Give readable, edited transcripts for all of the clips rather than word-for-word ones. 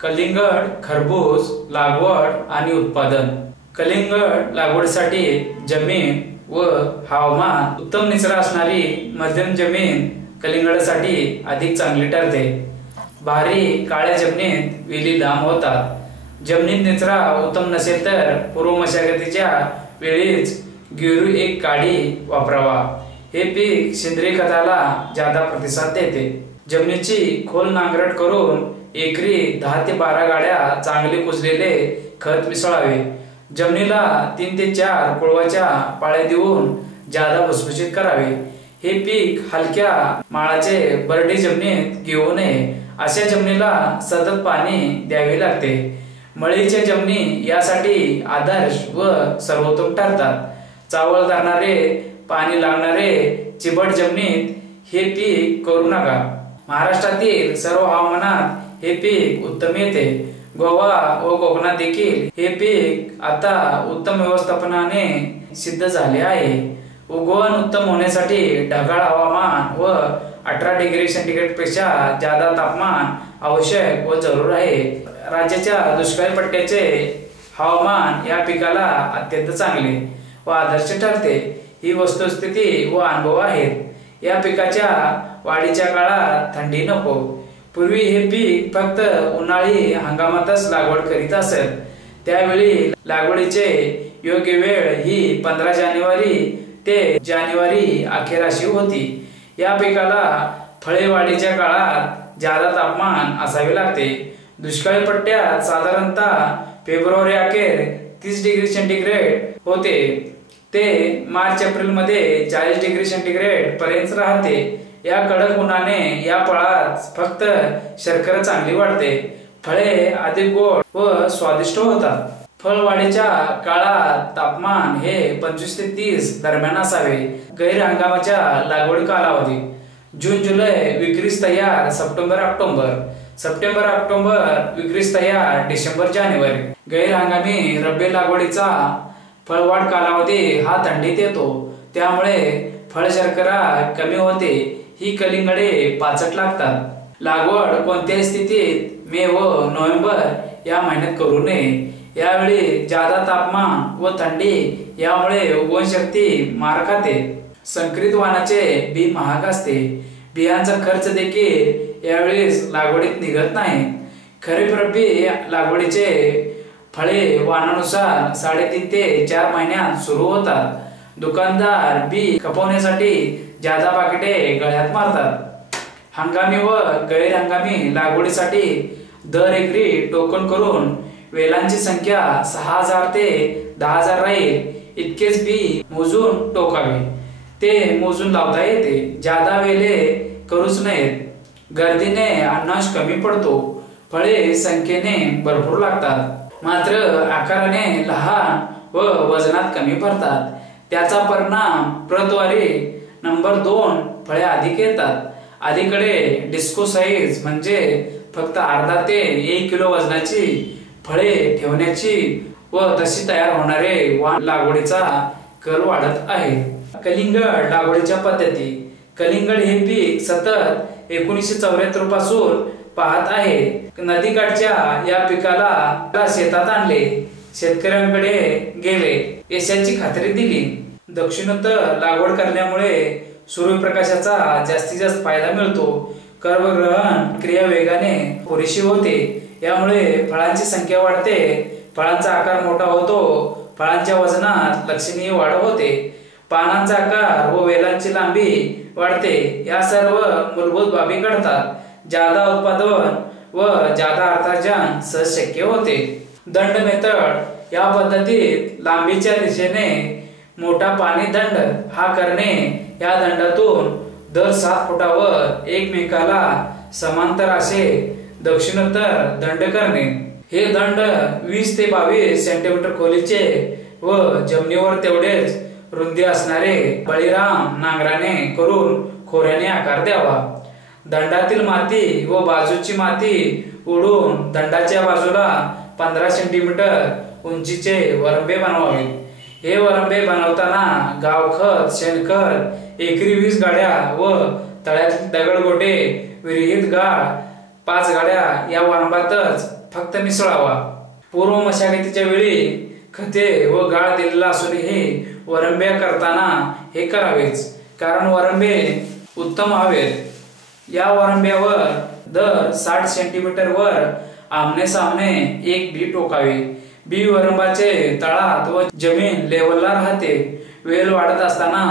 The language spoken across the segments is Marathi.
कलिंगड, खरबूज लागवड आणि उत्पादन. कलिंगड लागवडीसाठी जमीन व हवामान उत्तम निचरा असणारी मध्यम जमीन कलिंगडासाठी अधिक चांगली ठरते. भारी काळ्या जमिनीत वेली लांब होतात. जमिनीत निचरा उत्तम नसेल तर पूर्व मशागतीच्या वेळीच गिरू एक काडी वापरावा. हे पीक सेंद्रिय खताला जादा प्रतिसाद देते. जमिनीची खोल नांगरट करून एकरी 10 ते 12 गाड्या चांगले कुजलेले खत मिसळावे. जमिनीला 3 ते 4 कोळवाच्या पाळ्या देऊन जादा भुसभुशीत करावे. हे पीक हलक्या माळाचे बरडी जमिनीत घेऊ नये. अशा जमिनीला सतत पाणी द्यावे लागते. मळीच्या जमिनी यासाठी आदर्श व सर्वोत्तम ठरतात. चावल धरणारे, पाणी लागणारे चिबट जमिनीत हे पीक करू नका. महाराष्ट्रातील सर्व हवामानात हे पीक उत्तम येते. गोवा व कोकणात देखील हे पीक आता उत्तम व्यवस्थापनाने सिद्ध झाले आहे. उगवण उत्तम होण्यासाठी ढगाळ हवामान व 18 डिग्री सेंटीग्रेड पेक्षा जादा तापमान आवश्यक व जरूर आहे. राज्याच्या दुष्काळी पट्ट्याचे हवामान या पिकाला अत्यंत चांगले व आदर्श ठरते. ही वस्तुस्थिती व अनुभव आहेत. या पिकाच्या वाढीच्या काळात थंडी नको. पूर्वी हे पीक फक्त उन्हाळी हंगामातच लागवड करीत असत. त्यावेळी लागवडीचे योग्य वेळ ही 15 जानेवारी ते जानेवारी अखेर अशी होती. या पिकाला फळे वाढीच्या काळात जादा तापमान असावे लागते. दुष्काळी पट्ट्यात साधारणतः फेब्रुवारी अखेर 30 डिग्री सेंटीग्रेड होते ते मार्च एप्रिल मध्ये 40 डिग्री सेंटीग्रेड पर्यंत राहते. या कडक उन्हाने या फळात फक्त शर्करा चांगली वाढते. फळे अधिक गोड व स्वादिष्ट होतात. फळवाढीच्या काळात तापमान हे 25 ते 30 दरम्यान असावे. गैर हंगामाच्या लागवड कालावधी जून जुलै विक्रीस तयार सप्टेंबर ऑक्टोबर. सप्टेंबर ऑक्टोबर विक्रीस तयार डिसेंबर जानेवारी. गैर हंगामी रब्बी लागवडीचा फळवाढ कालावधी हा थंडीत येतो. त्यामुळे फळ शर्करा कमी होते. ही कलिंगडे पाचट लागतात. लागवड कोणत्याही स्थितीत मे व नोव्हेंबर या महिन्यात करू नये. यावेळी जादा तापमान व थंडी यामुळे उगवण शक्ती मार खाते. संकरित वाणाचे बी महाग असते. बियांचा खर्च देखील यावेळेस लागवडीत निघत नाही. खरीप रब्बी लागवडीचे फळे वाणानुसार 3.5 ते 4 महिन्यात सुरू होतात. दुकानदार बी खपवण्यासाठी जादा पाकिटे गळ्यात मारतात. हंगामी व गैर हंगामी लागवडीसाठी दर एकरी टोकन करून वेलांची संख्या 6000 ते 10000 राहील इतकेच बी मोजून टोकावे. ते मोजून लावता येते. जादा वेले करूच नयेत. गर्दीने अन्नांश कमी पडतो. फळे संख्येने भरपूर लागतात. मात्र आकाराने लहान व वजनात कमी भरतात. त्याचा परिणाम प्रतवारी नंबर 2 फळे अधिक येतात. अलीकडे डिस्को साईज म्हणजे फक्त अर्धा ते 1 किलो वजनाची फळे ठेवण्याची व तशी तयार होणारे वाण लागवडीचा कल वाढत आहे. कलिंगड लागवडीच्या पद्धती. कलिंगड हे पीक सतत 1974 पासून पाहत आहे. नदीकाठच्या या पिकाला शेतात आणले. शेतकऱ्यांकडे गेले. यशाची खात्री दिली. दक्षिणोत्तर लागवड करण्यामुळे सूर्यप्रकाशाचा जास्तीत जास्त फायदा मिळतो. गर्भग्रहण क्रिया वेगाने पुरेशी होते. यामुळे फळांची संख्या वाढते. फळांचा आकार मोठा होतो. फळांच्या वजनात लक्षणीय वाढ होते. पानांचा आकार व वेलांची लांबी वाढते. या सर्व मूलभूत बाबी घडतात. जादा उत्पादन व जादा अर्थार्जन सहज शक्य होते. दंड मेथड या पद्धतीत लांबीच्या दिशेने मोठा पाणी दंड हा करणे. या दंडातून दर 7 फुटावर एकमेकाला समांतर असे दक्षिणोत्तर दंड करणे. हे दंड 20 ते 22 सेंटीमीटर खोलीचे व जमिनीवर तेवढेच रुंदी असणारे बळीराम नांगराने करून खोऱ्याने आकार द्यावा. दंडातील माती व बाजूची माती उडून दंडाच्या बाजूला 15 सेंटीमीटर उंचीचे वरंबे बनवावे. हे वरंबे बनवताना गावखत, शेणखत एकरी 20 गाड्या व तळ्यातील दगडगोटे, विरहित गाळ 5 गाड्या या वरंबातच फक्त मिसळावा. पूर्व मशागतीच्या वेळी खते व गाळ दिलेला असूनही वरंब्या करताना हे करावेच, कारण वरंबे उत्तम हवेत. या वरंब्यावर दर 60 सेंटीमीटर वर आमने सामने एक बी टोकावे. बी वरंबाचे तळात व जमीन लेवलला राहते. वेल वाढत असताना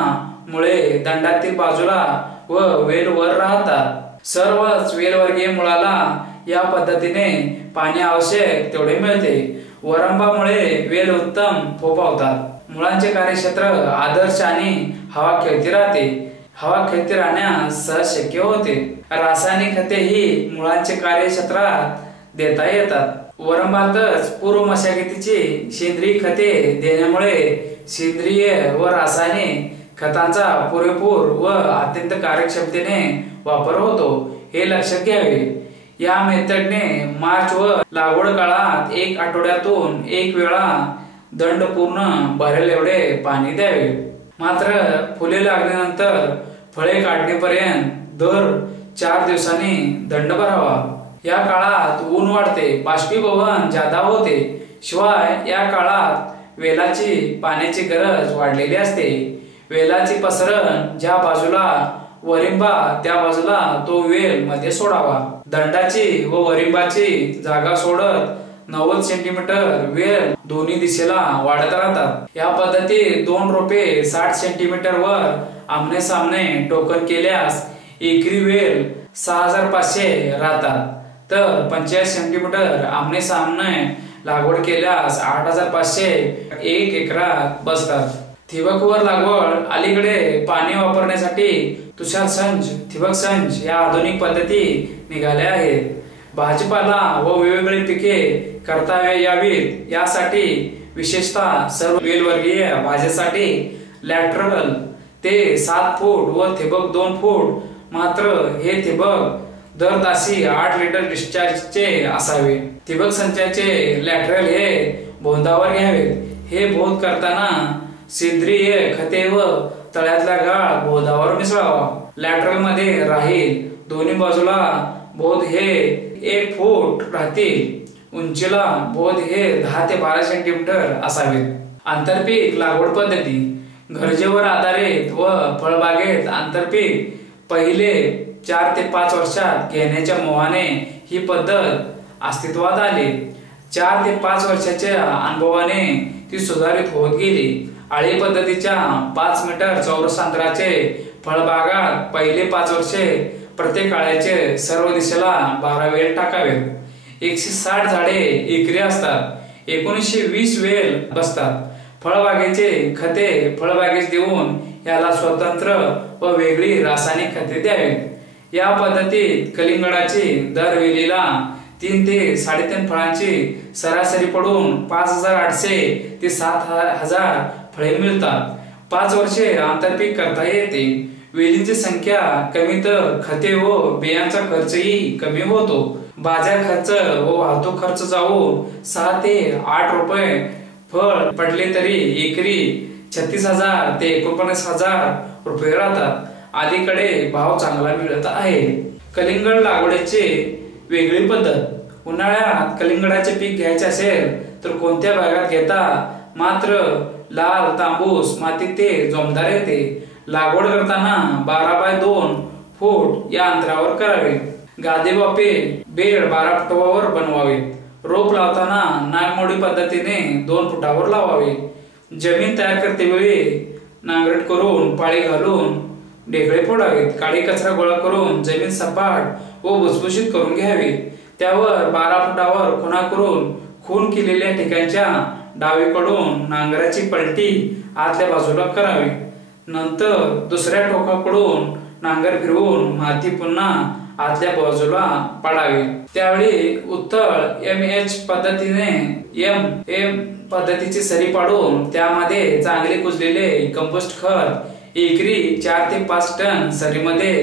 मुळे दंडातील बाजूला व वेल वर राहतात. सर्वच वेलवर्गीय मुळाला या पद्धतीने पाणी आवश्यक तेवढे मिळते. वरंबामुळे वेल उत्तम फोपावतात. मुळांचे कार्यक्षेत्र आदर्श आणि हवा खेळती राहते. हवा खेळती राहण्यास सहज शक्य होते. रासायनिक खते ही मुळांचे कार्यक्षेत्रात देता येतात. वरंबातच पूर्व मशागतीची सेंद्रिय खते देण्यामुळे सेंद्रिय व रासायनिक खतांचा पुरेपूर व अत्यंत कार्यक्षमतेने वापर होतो, हे लक्षात घ्यावे. या मेथडने मार्च व लागवड काळात 1 आठवड्यातून 1 वेळा दंड पूर्ण भरेल एवढे पाणी द्यावे. मात्र फुले लागल्यानंतर फळे काढणीपर्यंत दर 4 दिवसांनी दंड भरावा. या काळात ऊन वाढते, बाष्पीभवन जादा होते. शिवाय या काळात वेलाची पाण्याची गरज वाढलेली असते. वेलाची पसरण ज्या बाजूला वरिंबा त्या बाजूला तो वेल मध्ये सोडावा. दंडाची व वरिंबाची जागा सोडत 90 सेंटीमीटर वेल दोन्ही दिशेला वाढत राहतात. या पद्धतीत 2 रोपे 60 सेंटीमीटर वर आमने सामने टोकन केल्यास एकरी वेल 6500 राहतात. तर 85 सेंटीमीटर आमने सामने लागवड केल्यास 8500 1 एकरात बसतात. ठिबकवर लागवड अलीकडे पाणी वापरण्यासाठी तुषार संच, ठिबक संच या आधुनिक पद्धती निघाल्या आहेत. भाजीपाला व वेगवेगळी पिके करता यावीत यासाठी विशेषतः सर्व वेलवर्गीय भाज्यासाठी लॅटरल ते 7 फूट व ठिबक 2 फूट. मात्र हे ठिबक दर तासी 8 लिटर डिस्चार्जचे असावे. ठिबक संचाचे लॅटरल हे बोधावर घ्यावेत. हे बोध करताना सेंद्रिय खते व तळ्यातला गाळ बोधावर मिसळावा. लॅटरल मध्ये राहील. दोन्ही बाजूला बोध हे 1 फूट राहतील. उंचीला बोध हे 10 ते 12 सेंटीमीटर असावेत. आंतरपीक लागवड पद्धती गरजेवर आधारित व फळबागेत आंतरपीक पहिले 4 ते 5 वर्षात घेण्याच्या मोहाने ही पद्धत अस्तित्वात आली. 4 ते 5 वर्षाच्या अनुभवाने ती सुधारित होत गेली. आळी पद्धतीच्या 5 मीटर चौरस अंतराचे फळबागात पहिले 5 वर्षे प्रत्येक आळ्याचे सर्व दिशेला 12 वेल टाकावेत. 160 झाडे एकरी असतात. 1920 वेल बसतात. फळबागेचे खते फळबागेस देऊन याला स्वतंत्र व वेगळी रासायनिक खते द्यावेत. या पद्धतीत कलिंगडाची दर वेलीला 3 ते 3.5 फळांची सरासरी पडून 5800 ते 7000 फळे मिळतात. 5 वर्षे आंतरपीक करता येते. वेलींची संख्या कमी तर खते व बियांचा खर्चही कमी होतो. बाजार खर्च व वाहतूक खर्च जाऊन 6 ते 8 रुपये फळ पडले तरी एकरी 36,000 ते 49,000 रुपये राहतात. अलीकडे भाव चांगला मिळत आहे. कलिंगड लागवडीची वेगळी पद्धत. उन्हाळ्यात कलिंगडाचे पीक घ्यायचे असेल तर कोणत्या भागात घेता? मात्र लाल तांबूस मातीत ते जोमदार येते. लागवड करताना 12 बाय 2 फूट या अंतरावर करावे. गादी बापे बेड 12 फुटावर बनवावे. रोप लावताना नागमोडी पद्धतीने 2 फुटावर लावावे. जमीन तयार करते वेळी नांगरट करून पाळी घालून ढेकळे फोडावेत. काळी कचरा गोळा करून जमीन सपाट व भुसभुशीत करून घ्यावी. त्यावर 12 फुटावर खुणा करून खून केलेल्या ठिकाणच्या डावीकडून नांगराची पलटी आतल्या बाजूला करावी. नंतर दुसऱ्या टोकाकडून नांगर फिरवून माती पुन्हा आतल्या बाजूला पाडावी. त्यावेळी उत्तळ MH पद्धतीने M पद्धतीची सरी पाडून त्यामध्ये चांगले कुजलेले कंपोस्ट खत एकरी 4 ते 5 टन सरीमध्ये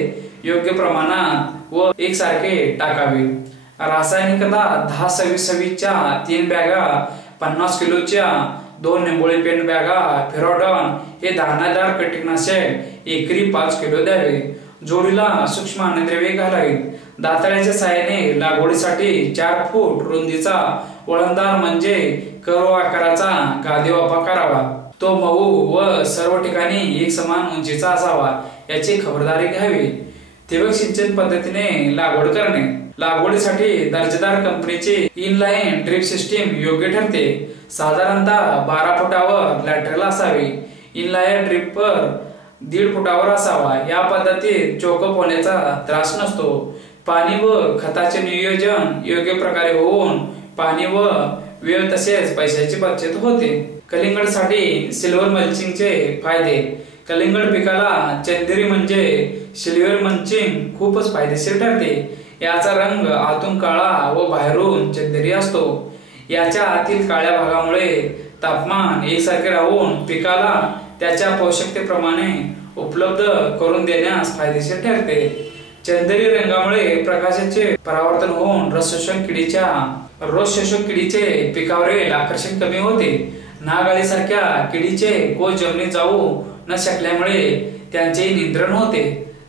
योग्य प्रमाणात व एकसारखे टाकावे. रासायनिकता 10-26-26च्या 3 बॅगा, 50 किलोच्या 2 निंबोळी पेंट बॅगा, फेरोडॉन हे दाणेदार कीटकनाशक एकरी 5 किलो द्यावे. जोडीला सूक्ष्म अन्नद्रव्ये घालावीत. दाताळ्याच्या साहाय्याने लागवडीसाठी 4 फूट रुंदीचा वळणदार म्हणजे कर्व आकाराचा गादी वाफा करावा. तो मऊ व सर्व ठिकाणी एक समान उंचीचा असावा याची खबरदारी घ्यावी. ठिबक सिंचन पद्धतीने लागवड करणे. लागवडीसाठी दर्जेदार कंपनीची इनलाईन ड्रिप सिस्टीम योग्य ठरते. साधारणतः 12 फुटावर लॅटरल असावी. इनलाईन ड्रिपर 1.5 फुटावर असावा. या पद्धतीत चोकअप होण्याचा त्रास नसतो. पाणी व खताचे नियोजन योग्य प्रकारे होऊन पाणी व वेळ तसेच पैशाची बचत होते. कलिंगडसाठी सिल्वर मल्चिंगचे फायदे. कलिंगड पिकाला चंदेरी म्हणजे सिल्वर मल्चिंग खूपच फायदेशीर ठरते. याचा रंग आतून काळा व बाहेरून चंदेरी असतो. याच्या आतील काळ्या भागामुळे तापमान एकसारखे राहून पिकाला त्याच्या पोषकतेप्रमाणे उपलब्ध करून देण्यास फायदेशीर ठरते. चंदेरी रंगामुळे प्रकाशाचे परावर्तन होऊन रोज शोषक किडीचे पिकावरील आकर्षण कमी होते. नागाळीसारख्या किडीचे कोष जमिनीत जाऊ न शकल्यामुळे त्यांचे नियंत्रण होते.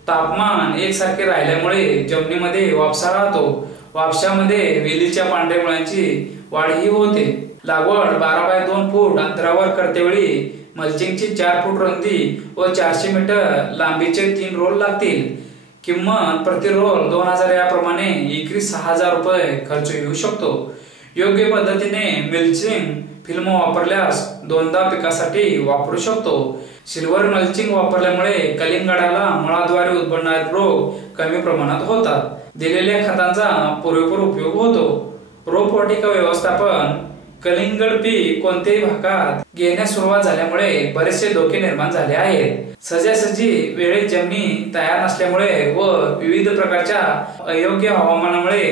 तापमान एकसारखे राहिल्यामुळे जमिनीमध्ये वापसा राहतो. वापशामध्ये वेलीच्या पांढऱ्या मुळांची वाढही होते. लागवड 12 बाय 2 फूट अंतरावर करतेवेळी मल्चिंगची 4 फूट रुंदी व 400 मीटर लांबीचे 3 रोल लागतील. किंमत प्रति रोल 2000 याप्रमाणे एकरी 6000 रुपये खर्च येऊ शकतो. योग्य पद्धतीने मल्चिंग फिल्म वापरल्यास 2दा पिकासाठी वापरू शकतो. सिल्वर मल्चिंग वापरल्यामुळे कलिंगडाला मुळाद्वारे उद्भवणारे रोग कमी प्रमाणात होतात. दिलेल्या खतांचा पुरेपूर उपयोग होतो. रोपवाटिका व्यवस्थापन. कलिंगड पीक कोणत्याही भागात घेण्यास सुरुवात झाल्यामुळे बरेचसे धोके निर्माण झाले आहेत. सहजासहजी वेळेत जमिनी तयार नसल्यामुळे व विविध प्रकारच्या अयोग्य हवामानामुळे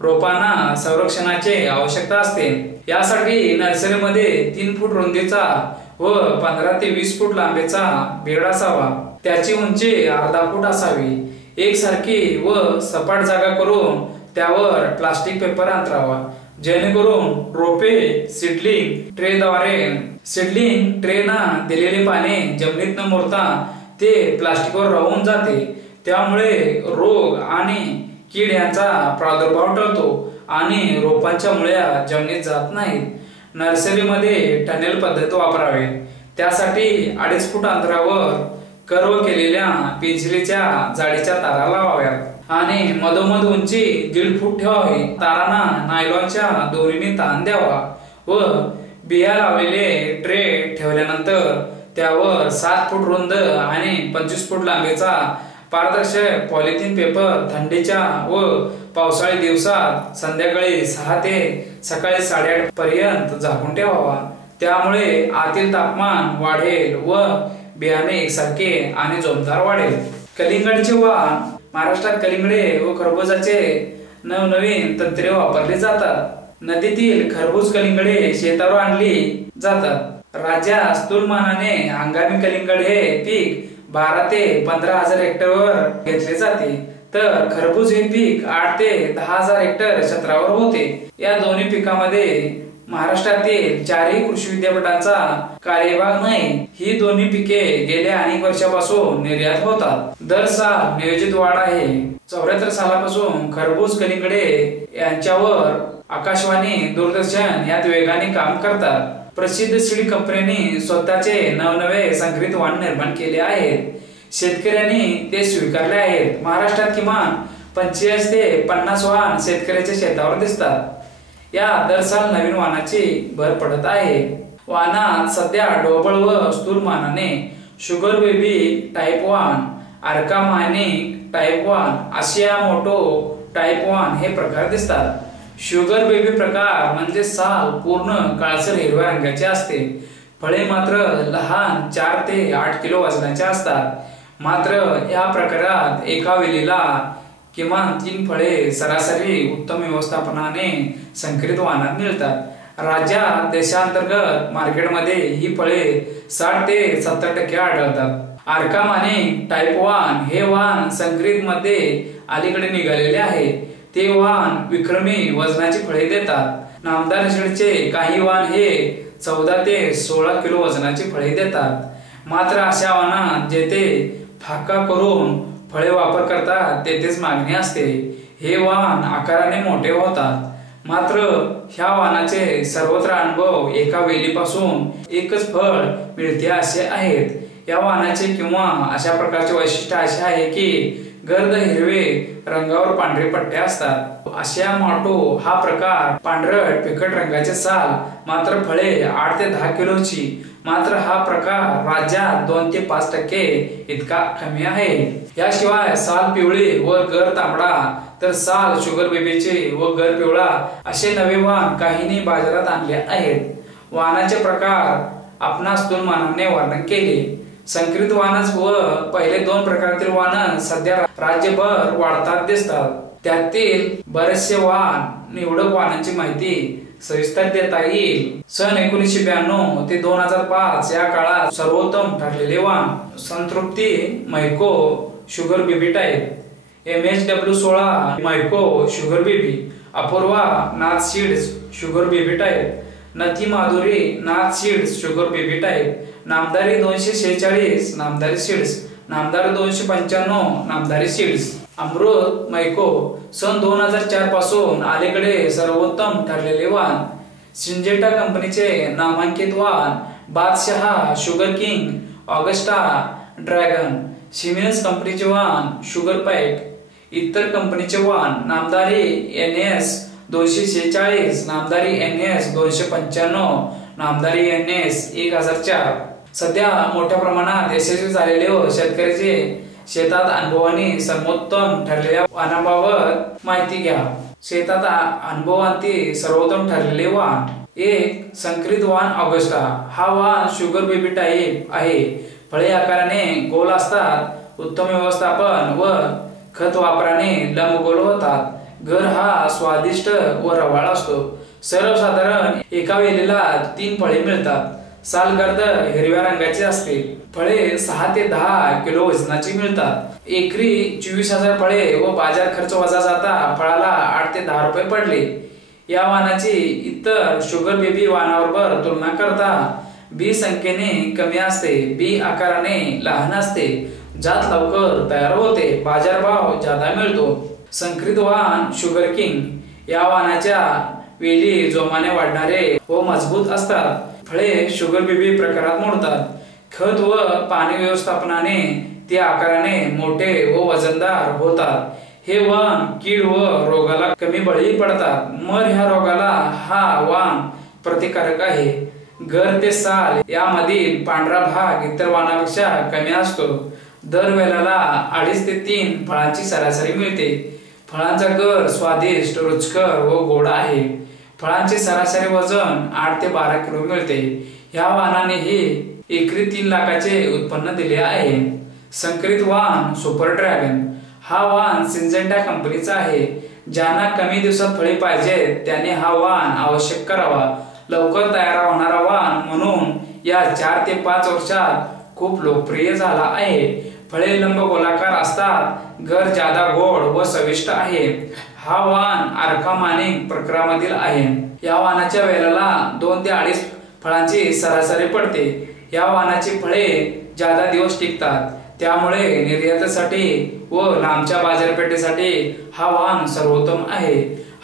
रोपांना संरक्षणाची आवश्यकता असते. यासाठी नर्सरीमध्ये 3 फूट रुंदीचा व 15 ते 20 फूट लांबीचा बेड असावा. त्याची उंची अर्धा फूट असावी. एकसारखी व सपाट जागा करून त्यावर प्लास्टिक पेपर अंतरावा जेणेकरून रोपे सीडलिंग ट्रेना दिलेले पाणी जमिनीत न मुरता ते प्लास्टिकवर राहून जाते. त्यामुळे रोग आणि कीड यांचा प्रादुर्भाव टळतो आणि रोपांच्या मुळ्या जमिनीत जात नाहीत. नर्सरीमध्ये टनेल पद्धत वापरावे. त्यासाठी 2.5 फूट अंतरावर कर्व केलेल्या पेन्सिलीच्या जाडीच्या तारा लावाव्यात आणि मधोमध उंची 1.5 फूट ठेवावी. तारांना नायलॉनच्या दोरीने ताण द्यावा व बिया लावलेले ट्रे ठेवल्यानंतर त्यावर 7 फूट रुंद आणि 25 फूट लांबीचा पारदर्शक पॉलिथिन पेपर थंडीच्या व पावसाळी दिवसात संध्याकाळी 6 ते सकाळी 8:30 पर्यंत झाकून ठेवावा. त्यामुळे आतील तापमान वाढेल व बियाणे एकसारखे आणि जोमदार वाढेल. कलिंगडचे वाण. महाराष्ट्रात कलिंगडे व खरबुजाचे नवनवीन तंत्रे वापरली जातात. नदीतील खरबूज कलिंगडे शेतावर आणली जातात. राज्यात स्थूलमानाने हंगामी कलिंगड हे पीक 12 ते 15,000 हेक्टरवर घेतले जाते, तर खरबूज हे पीक 8 ते 10,000 हेक्टर क्षेत्रावर होते. या दोन्ही पिकामध्ये महाराष्ट्रातील 4ही कृषी विद्यापीठांचा कार्यभाग नाही. ही दोन्ही पिके गेल्या अनेक वर्षापासून निर्यात होतात. दर साल नियोजित वाढ आहे. 74 सालापासून खरबूज कलिंगडे यांच्यावर आकाशवाणी दूरदर्शन यात वेगाने काम करतात. प्रसिद्ध सीड कंपन्यांनी स्वतःचे नवनवे संकरित वाण निर्माण केले आहेत. शेतकऱ्यांनी ते स्वीकारले आहेत. महाराष्ट्रात किमान 45 ते 50 वाण शेतकऱ्याच्या शेतावर दिसतात. या दर साल नवीन वाणाची भर पडत आहे. वाणात सध्या ढोबळ व स्थूलमानाने शुगर बेबी टाईप 1, अर्का मायनिक टाईप 1, आशिया मोटो टाईप 1 हे प्रकार दिसतात. शुगर बेबी प्रकार म्हणजे साल पूर्ण काळसर हिरव्या रंगाचे असते. फळे मात्र लहान 4 ते 8 किलो वजनाचे असतात. मात्र या प्रकारात एका वेलीला किमान 3 फळे सरासरी उत्तम व्यवस्थापनाने संकरित वाणात मिळतात. राज्यात देशांतर्गत मार्केटमध्ये ही फळे 60 ते 70% आढळतात. अर्का मायनिक टाईप 1 हे वाण संकरित मध्ये अलीकडे निघालेले आहे. ते वाण विक्रमी वजनाची फळे देतात. नामदार शेडचे काही वाण हे 14 ते 16 किलो वजनाची फळे देतात. मात्र अशा वाणात जेथे फाका करून फळे वापर करतात तेथेच मागणी असते। हे वाण आकाराने मोठे होतात, मात्र ह्या वाणाचे सर्वत्र अनुभव एका वेलीपासून एकच फळ मिळते असे आहेत। या वाणाचे किंवा अशा प्रकारचे वैशिष्ट्य असे आहे की गर्द हिरवे रंगावर पांढरे पट्टे असतात। अशा माटो हा प्रकार पांढरट फिकट रंगाचे साल, मात्र फळे 8 ते 10 किलोची। मात्र हा प्रकार राज्यात 2 ते 5% इतका कमी आहे। याशिवाय साल पिवळी व गर तांबडा, तर साल शुगर बेबीचे व गर पिवळा असे नवे वाण काहींनी बाजारात आणले आहेत। वाणाचे प्रकार आपणास 2 मानाने वर्णन केले। संकरित वाणच व पहिले 2 प्रकारातील वाण सध्या राज्यभर वाढतात दिसतात। त्यातील बरेचसे वाण निवडक वाणांची माहिती सविस्तर देता येईल। सन 1992 ते 2005 या काळात सर्वोत्तम ठरलेले वाण: Santripti Mahyco sugar baby type, MHW16 Mahyco sugar baby, Apoorva Nath seeds sugar baby type, नथी Madhuri Nath seeds sugar baby type, Namdhari 246 Namdhari seeds, Namdhari 295 Namdhari seeds. अमृत मैको सन 2004 पासून अलीकडे सर्वोत्तम ठरलेले वाण। सिंजेंटा कंपनीचे नामांकित वाण: Badshah Sugar King, Augusta Dragon, Siemens कंपनीचे वाण शुगर पॅक, इतर कंपनीचे वाण: Namdhari NS 246, Namdhari NS 295, Namdhari NS 1004। सध्या मोठ्या प्रमाणात यशस्वी झालेले व शेतकऱ्याचे शेतात अनुभवाने सर्वोत्तम ठरलेल्या वाणाबाबत माहिती घ्या। शेतात अनुभवांती सर्वोत्तम ठरलेले वाण: 1. संकरित वाण ऑगस्टा। हा वाण शुगर बेबी टाइप आहे। फळे आकाराने गोल असतात। उत्तम व्यवस्थापन व खत वापराने लंबगोल होतात। गर हा स्वादिष्ट व रवाळ असतो। सर्वसाधारण एका वेलीला 3 फळे मिळतात। साल गर्द हिरव्या रंगाची असते। फळे 6 ते 10 किलो वजनाची मिळतात। एकरी 24,000 फळे व बाजार खर्च वजा जाता फळाला 8 ते 10 रुपये पडले। या वाणाची इतर शुगर बेबी वाणाबरोबर तुलना करता बी संख्येने कमी असते, बी आकाराने लहान असते, जात लवकर तयार होते, बाजारभाव जादा मिळतो। संकरित वाण शुगर किंग या वाणाच्या वेली जोमाने वाढणारे व मजबूत असतात। फळे शुगर बेबी प्रकारात मोडतात। खत व पाणी व्यवस्थापनाने ते आकाराने मोठे व वजनदार होतात। हे वाण कीड व रोगाला कमी बळी पडतात। मर ह्या रोगाला हा वाण प्रतिकारक आहे। गर ते साल यामधील पांढरा भाग इतर वाणापेक्षा कमी असतो। दर वेलाला 2.5 ते 3 फळांची सरासरी मिळते। फळांचा गर स्वादिष्ट, रुचकर व गोड आहे। फळांचे सरासरी वजन 8 ते 12 किलो मिळते। ह्या वाणानेही एकरी 3 लाखाचे उत्पन्न दिले आहे। संकरित वाण सुपर ड्रॅगन हा वाण सिंजेंटा कंपनीचा आहे। ज्यांना कमी दिवसात फळे पाहिजे त्याने हा वाण आवश्यक करावा। लवकर तयार होणारा वाण म्हणून या 4 ते 5 वर्षात खूप लोकप्रिय झाला आहे। फळे लंब गोलाकार असतात। गर जादा गोड व चविष्ट आहे। हा वाण अर्कामानिक प्रकारामधील आहे। या वाणाच्या वेलाला 2 ते 2.5 फळांची सरासरी पडते। या वाणाची फळे जादा दिवस टिकतात, त्यामुळे निर्यातीसाठी व लांबच्या बाजारपेठेसाठी हा वाण सर्वोत्तम आहे।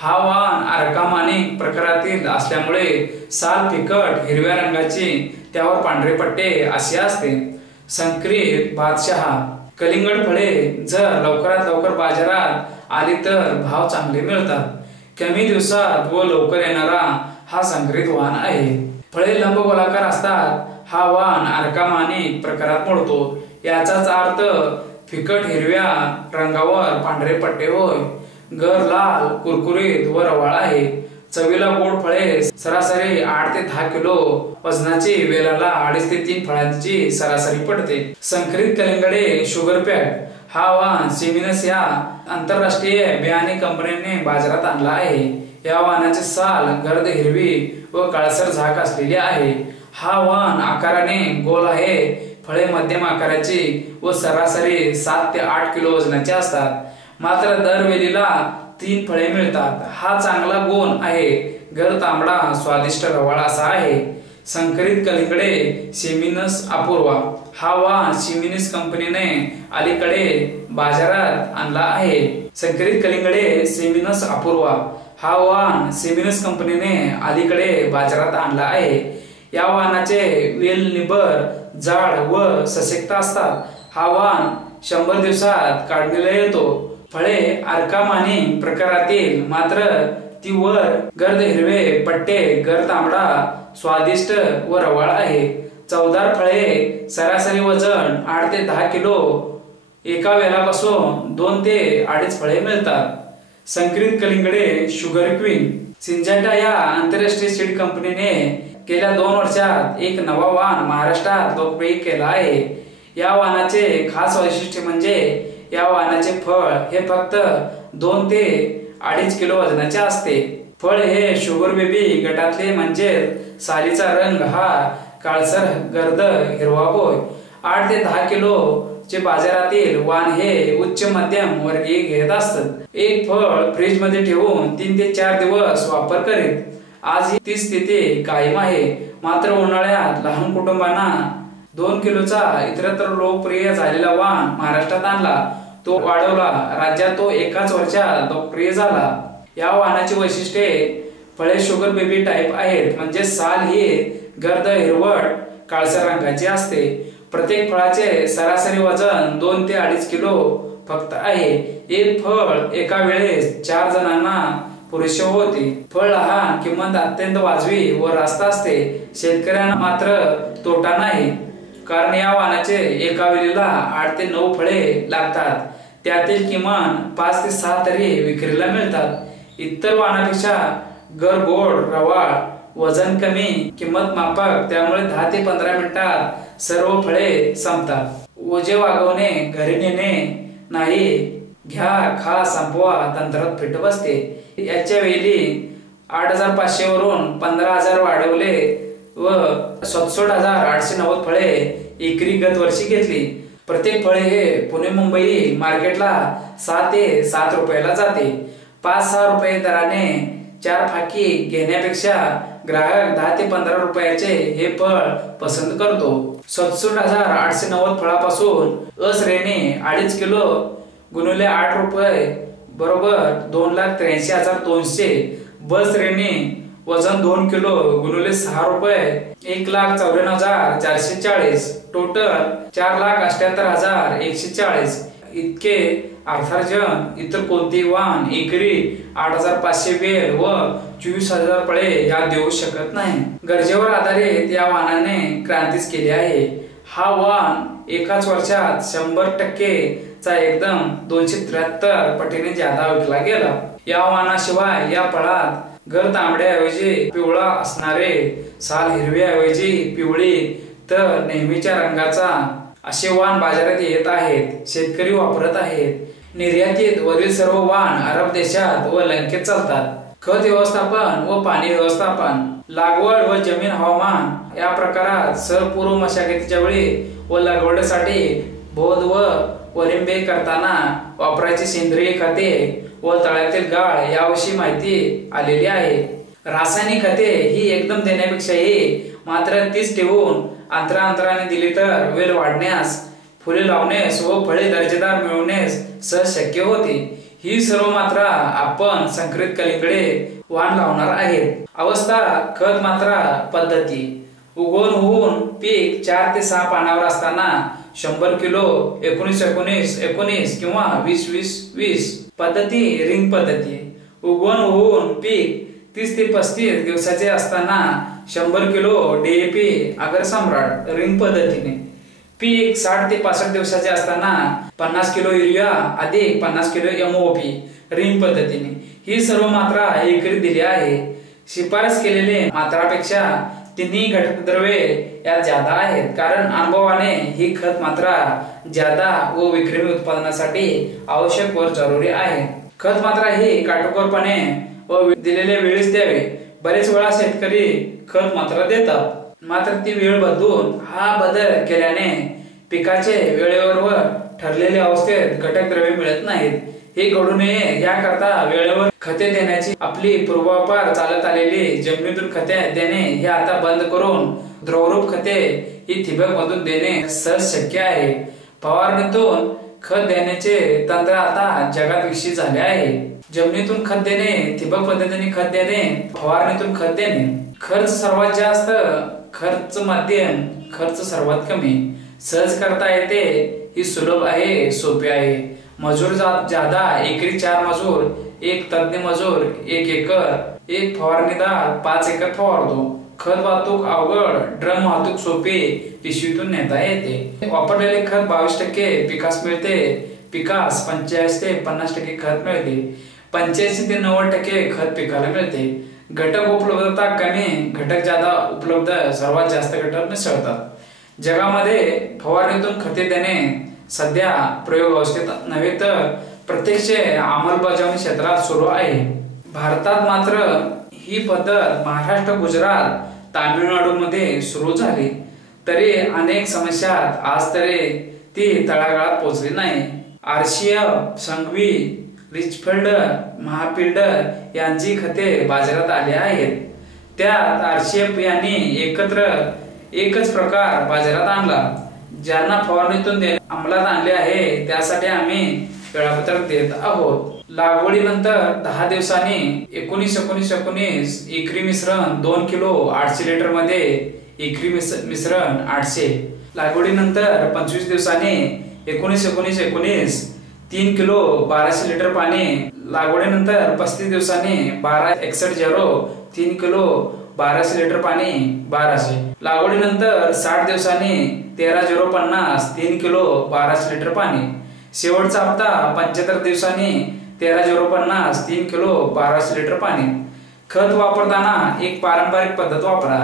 हा वाण अर्कामानिक प्रकारातील असल्यामुळे साल फिकट हिरव्या रंगाची, त्यावर पांढरे पट्टे असे असते। संकरित बादशाह कलिंगड फळे जर लवकरात लवकर बाजारात आली तर भाव चांगले मिळतात। कमी दिवसात व लवकर येणारा हा संकरित वाण आहे। फळे लंब गोलाकार असतात। हा वाण अर्कामानिक प्रकारात मोडतो। याचाच अर्थ फिकट हिरव्या रंगावर पांढरे पट्टे होय। गर लाल, कुरकुरीत व रवाळ आहे। चवीला गोड फळे सरासरी 8 ते 10 किलो वजनाची, वेलाला 2.5 ते 3 फळांची सरासरी पडते। संकरित कलिंगडे शुगर पॅक हा वाण सिमेन्स या आंतरराष्ट्रीय बियाणे कंपनीने बाजारात आणला आहे। या वाणाचे साल गर्द हिरवी व काळसर झाक असलेली आहे। हा वाण आकाराने गोल आहे। फळे मध्यम आकाराची व सरासरी 7 ते 8 किलो वजनाचे असतात। मात्र दरवेलीला 3 फळे मिळतात। हा चांगला गुण आहे। गर तांबडा स्वादिष्ट रवाळ असा आहे। संकरित कलिंगडे सेमिनस अपूर्वा हा वाण सिमिनिस कंपनीने अलीकडे बाजारात आणला आहे। संकरित कलिंगडे सेमिनस अपूर्वा हा वाण सिमिनिस कंपनीने अलीकडे बाजारात आणला आहे। या वाणाचे वेल निबर जाड व सशक्त असतात। हा वाण 100 दिवसात काढलेला येतो। फळे अर्कामानी प्रकारातील, मात्र ती वर गर्द हिरवे पट्टे गर तांबडा स्वादिष्ट व रवाळ आहे। चवदार फळे, सरासरी वजन 8 ते 10 किलो, एका वेलापासून 2 ते 2.5 फळे मिळतात। संकरित कलिंगडे शुगर क्वीन सिंजाटा या आंतरराष्ट्रीय सीड कंपनीने गेल्या 2 वर्षात एक नवा वाण महाराष्ट्रात लोकप्रिय केला आहे। या वाणाचे खास वैशिष्ट्य म्हणजे या वाणाचे फळ हे फक्त 2 ते 2.5 किलो वजनाचे असते। फळ हे शुगर बेबी गटातले म्हणजे सालीचा रंग हा काळसर गर्द हिरवा होय। 8 ते 10 किलो चे बाजारातील वाण हे उच्च मध्यम वर्गीय घेत असतात। एक फळ फ्रीज मध्ये ठेवून 3 ते 4 दिवस वापर करीत। आज ती स्थिती कायम आहे, मात्र उन्हाळ्यात लहान कुटुंबांना 2 किलोचा इतरत्र लोकप्रिय झालेला वाण महाराष्ट्रात आणला, तो वाढवला, राज्यात तो एकाच वर्षात लोकप्रिय झाला। या वाणाची वैशिष्ट्ये फळे शुगर बेबी टाइप आहेत, म्हणजे साल ही गर्द हिरवट काळसर रंगाची असते। प्रत्येक फळाचे सरासरी वजन 2 ते 2.5 किलो फक्त आहे। एक फळ एका वेळेस 4 जणांना पुरेसे होते। फळ लहान, किंमत अत्यंत वाजवी व रास्त असते। शेतकऱ्यांना मात्र तोटा नाही, कारण या वाणाचे एका वेळेला 8 ते 9 फळे लागतात, त्यातील किमान 5 ते 6 तरी विक्रीला मिळतात। इतर वाणापेक्षा गर गोड, रवाळ, वजन कमी, किंमत माफक, त्यामुळे 10 ते 15 मिनिटात सर्व फळे संपतात। ओझे वागवणे, घरी नेणे नाही, घ्या, खा, संपवा तंत्रात फिट बसते। याच्या वेळी 8,500 वरून 15,000 वाढवले व 67,890 फळे एकरी गत वर्षी घेतली। प्रत्येक फळे हे पुणे मुंबई मार्केटला 6 ते 7 रुपयाला जाते। 5-6 रुपये दराने 4 फाकी घेण्यापेक्षा ग्राहक 10 ते 15 रुपयाचे हे फळ पसंत करतो। 67,890 फळापासून अश्रेणी 2.5 किलो गुणिले 8 रुपये बरोबर 2,83,200। ब श्रेणी वजन 2 किलो गुणिले 6 रुपये 1,94,440। टोटल 4,78,140 इतके अर्थार्जन इतर कोणतेही वाण एकरी 8,500 वेल व 24,000 फळे या देऊ शकत नाही। गरजेवर आधारित या वाणाने क्रांतीच केली आहे। हा वाण एकाच वर्षात 100% चा एकदम 273 पटीने ज्यादा विकला गेला। या वाणाशिवाय या फळात गर तांबड्याऐवजी पिवळा असणारे, साल हिरव्याऐवजी पिवळी तर नेहमीच्या रंगाचा असे वाण बाजारात येत आहेत, शेतकरी वापरत आहेत। निर्यातीत वरील सर्व वाण अरब देशात व लंकेत चालतात। खत व्यवस्थापन व पाणी व्यवस्थापन, लागवड व जमीन हवामान या प्रकारात सरपूर्व मशागतीच्या वेळी व लागवडीसाठी बोध व वरिंबे करताना वापरायची सेंद्रिय खते व तळ्यातील गाळ याविषयी माहिती आलेली आहे। रासायनिक खते ही एकदम देण्यापेक्षाही मात्र तीच ठेवून अंतराने दिली तर वेल वाढण्यास, फुले लावण्यास व फळे दर्जेदार मिळवण्यास सहज शक्य होते। ही सर्व मात्रा आपण संकरित कलिंगडे वाण लावणार आहेत। अवस्था खत मात्रा पद्धती, उगवण होऊन पीक 4 ते 6 पानावर असताना 100 किलो 19-19-19 किंवा 20-20-20 पद्धती रिंग पद्धती। उगवण होऊन पीक 30 ते 35 दिवसाचे असताना 100 किलो DAP आगर सम्राट रिंग पद्धतीने। पीक 60 ते 65 दिवसाचे असताना 50 किलो युरिया अधिक 50 किलो MOP रिंग पद्धतीने। ही सर्व मात्रा एकरी दिली आहे। शिफारस केलेले मात्रापेक्षा तिन्ही घटकद्रव्ये यात ज्यादा आहेत, कारण अनुभवाने ही खत मात्रा ज्यादा व विक्रमी उत्पादनासाठी आवश्यक व जरुरी आहे। खत मात्रा ही काटेकोरपणे व दिलेल्या वेळेस द्यावे। बरेच वेळा शेतकरी खत मात्रा देतात, मात्र ती वेळ बदलून हा बदल केल्याने पिकाचे वेळेवर व ठरलेल्या अवस्थेत घटक द्रव्ये मिळत नाहीत। हे घडू नये याकरता वेळेवर खते देण्याची आपली पूर्वापार चालत आलेली जमिनीतून खते देणे हे आता बंद करून द्रवरूप खते ही ठिबक मधून देणे सहज शक्य आहे. फवारणीतून खत देण्याचे तंत्र आता जगात विकसित झाले आहे. जमिनीतून खत देणे, ठिबक पद्धतीने खत देणे, फवारणीतून खत देणे. खर्च सर्वात जास्त, खर्च मध्यम, खर्च सर्वात कमी. सहज करता येते, ही सुलभ आहे, सोपी आहे. मजूर ज्यादा, एकरी 4 मजूर, एक तज्ञ मजूर 1 एकर, एक फवारणीदार 5 एकर फवारतो. खत वाहतूक अवघड, ड्रम वाहतूक सोपी, पिशवीतून नेता येते. वापरलेले खत 22% पिकास मिळते. पिकास 85 ते 50% खत मिळते. 85 ते 90% खत पिकाला मिळते. घटक उपलब्धता कमी, घटक ज्यादा उपलब्ध, सर्वात जास्त घटक मिसळतात. जगामध्ये फवारणीतून खते देणे सध्या प्रयोग अवस्थेत नव्हे तर प्रत्यक्ष अंमलबजावणी क्षेत्रात सुरू आहे. भारतात मात्र ही पद्धत महाराष्ट्र, गुजरात, तामिळनाडूमध्ये सुरू झाली. तरी अनेक समस्यात आज तरी ती तळागाळात पोहोचली नाही. आरसीएफ, संघवी, रिचफिल्ड, महाफिल्ड यांची खते बाजारात आली आहेत. त्यात आरसीएफ यांनी एकच प्रकार बाजारात आणला. ज्यांना फवारणीतून अंमलात आणले आहे त्यासाठी आम्ही वेळापत्रक देत आहोत. लागवडीनंतर 10 दिवसांनी 19-19-19 एकरी मिश्रण 2 किलो 800 लिटर मध्ये एकरी मिश्रण 800. लागवडीनंतर 25 दिवसांनी 19-19-19 3 किलो 1200 लिटर पाणी. लागवडीनंतर 35 दिवसांनी 12-61-0 3 किलो 1200 लिटर पाणी 1200. लागवडीनंतर 60 दिवसांनी 13-0-50 3 किलो 1200 लिटर पाणी. शेवटचा हप्ता 75 दिवसांनी 13-0-50 3 किलो 1200 लिटर पाणी. खत वापरताना एक पारंपरिक पद्धत वापरा.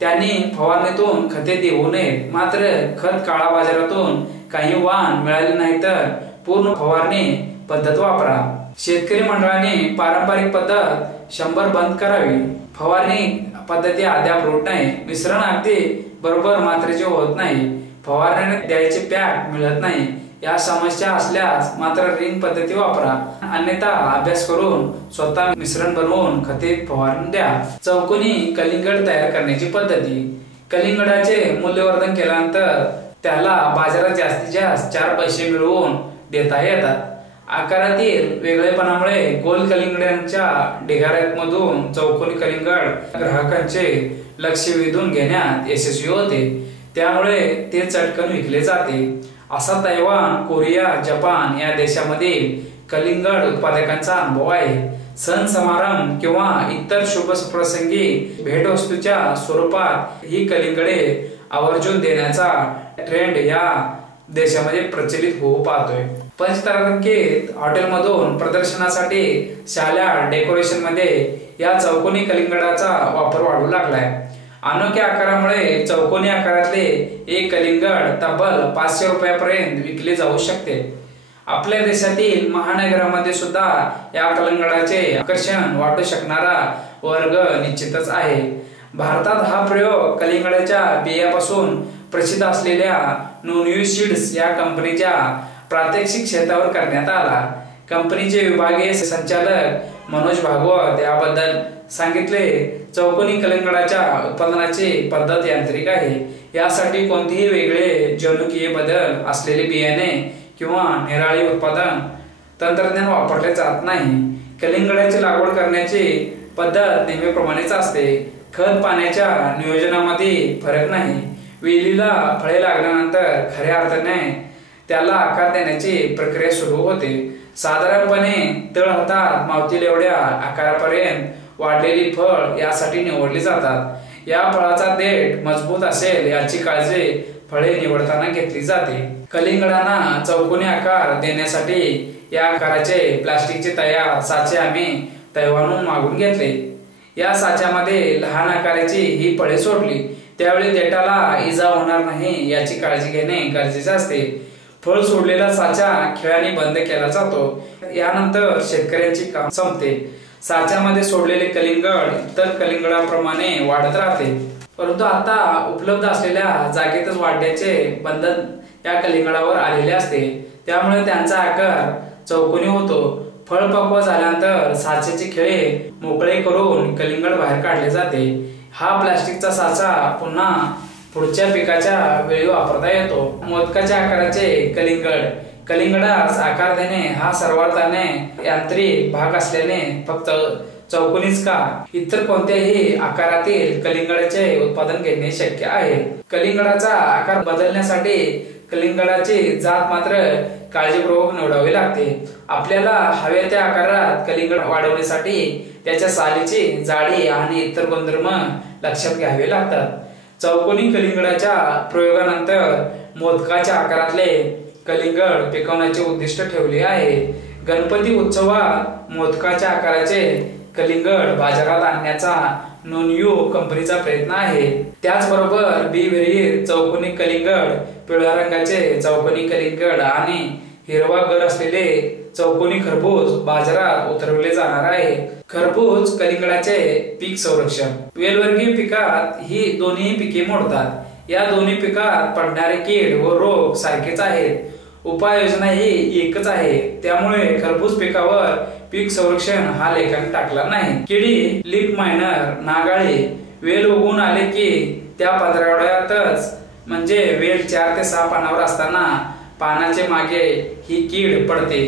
त्यांनी फवारणीतून खते देऊ नयेत. मात्र खत काळा बाजारातून काही वाहन मिळाले नाही तर पूर्ण फवारणी पद्धत वापरा. शेतकरी मंडळांनी पारंपरिक पद्धत 100 बंद करावी. फवारणी पद्धती अद्याप रूढ नाही. मिश्रण अगदी बरोबर मात्रेचे होत नाही. फवारणी द्यायचे पॅक मिळत नाही. या समस्या असल्यास मात्र रिंग पद्धती वापरा. अन्यथा अभ्यास करून स्वतः मिश्रण बनवून खते फवारून द्या. चौकोनी कलिंगड तयार करण्याची पद्धती. कलिंगडाचे मूल्यवर्धन केल्यानंतर त्याला बाजारात जास्तीत जास्त 4 पैसे मिळवून देता येतात. आकारातील वेगळेपणामुळे गोल कलिंगडांच्या ढिगाऱ्यामधून चौकोनी कलिंगड ग्राहकांचे लक्ष वेधून घेण्यात यशस्वी होते. त्यामुळे ते चटकन विकले जाते. असा तैवान, कोरिया, जपान या देशांमधील कलिंगड उत्पादकांचा अनुभव आहे. सण समारंभ किंवा इतर शुभ प्रसंगी भेटवस्तूच्या स्वरूपात ही कलिंगडे आवर्जून देण्याचा ट्रेंड या देशामध्ये प्रचलित होऊ पाहतोय. पंचतारांकित हॉटेलमधून प्रदर्शनासाठी शाल्या डेकोरेशन मध्ये या चौकोनी कलिंगडाचा वापर वाढू लागलाय. अनोख्या आकारामुळे चौकोनी आकारातले एक कलिंगड तब्बल 500 रुपयापर्यंत विकले जाऊ शकते. आपल्या देशातील महानगरामध्ये सुद्धा या कलिंगडाचे आकर्षण वाटू शकणारा वर्ग निश्चितच आहे. भारतात हा प्रयोग कलिंगडाच्या बियापासून प्रसिद्ध असलेल्या नोन्यू सीड्स या कंपनीच्या प्रात्यक्षिक शेतावर करण्यात आला. कंपनीचे विभागीय संचालक मनोज भागवत याबद्दल सांगितले. चौकोनी कलिंगडाच्या उत्पादनाची पद्धत यांत्रिक आहे. यासाठी कोणतेही वेगळे जनुकीय बदल असलेले बियाणे किंवा निराळी उत्पादन तंत्रज्ञान वापरले जात नाही. कलिंगडाची लागवड करण्याची पद्धत नेहमीप्रमाणेच असते. खत पाण्याच्या नियोजनामध्ये फरक नाही. वेलीला फळे लागल्यानंतर खऱ्या अर्थाने त्याला आकार देण्याची प्रक्रिया सुरू होते. साधारणपणे तळहातात मावतील एवढ्या आकारापर्यंत वाढलेली फळ यासाठी निवडली जातात. या फळाचा देठ मजबूत असेल याची काळजी फळे निवडताना घेतली जाते. कलिंगडांना चौकोनी आकार देण्यासाठी या आकाराचे प्लास्टिकचे तयार साचे आम्ही तैवानहून मागून घेतले. या साच्यामध्ये लहान आकाराची ही फळे सोडली. त्यावेळी देठाला इजा होणार नाही याची काळजी घेणे गरजेचे असते. फळ सोडलेला साचा खिळ्याने बंद केला जातो. यानंतर शेतकऱ्यांची काम संपते. साच्यामध्ये सोडलेले कलिंगड इतर कलिंगडाप्रमाणे वाढत राहते. परंतु आता उपलब्ध असलेल्या जागेतच वाढण्याचे बंधन या कलिंगडावर आलेले असते. त्यामुळे त्यांचा आकार चौकोनी होतो। फळ पक्व झाल्यानंतर साचेचे खिळे मोकळे करून कलिंगड बाहेर काढले जाते। हा प्लास्टिकचा साचा पुन्हा पुढच्या पिकाच्या वेळी वापरता येतो। मोदकाच्या आकाराचे कलिंगड। कलिंगडास आकार देणे हा सर्वार्थाने यांत्रिक भाग असल्याने फक्त चौकोनीच का, इतर कोणत्याही आकारातील कलिंगडाचे उत्पादन घेणे शक्य आहे। कलिंगडाचा आकार बदलण्यासाठी कलिंगडाची जात मात्र काळजीपूर्वक निवडावी लागते। आपल्याला हव्या त्या आकारात कलिंगड वाढवण्यासाठी त्याच्या सालीची जाडी आणि इतर गुणधर्म लक्षात घ्यावे लागतात। चौकोनी कलिंगडाच्या प्रयोगानंतर मोदकाच्या आकारातले कलिंगड पिकवण्याचे उद्दिष्ट ठेवले आहे। गणपती उत्सवात मोदकाच्या आकाराचे कलिंगड बाजारात आणण्याचा नोनियो कंपनीचा प्रयत्न आहे। त्याचबरोबर बी विरहित चौकोनी कलिंगड, पिवळ्या रंगाचे चौकोनी कलिंगड आणि हिरवा गर असलेले चौकोनी खरबूज बाजारात उतरवले जाणार आहे। खरबूज कलिंगडाचे पीक संरक्षण। वेलवर्गीय पिकात ही दोन्ही पिके मोडतात। या दोन्ही पिकात पडणारे कीड व रोग सारखेच आहेत। उपाययोजना ही एकच आहे, त्यामुळे खरबूज पिकावर पीक संरक्षण हा लेखाने टाकला नाही। किडी, लीफ मायनर, नागाळी। वेल उगवून आले की त्या पंधरवड्यातच म्हणजे वेल 4 ते 6 पानावर असताना पानाचे मागे ही कीड पडते।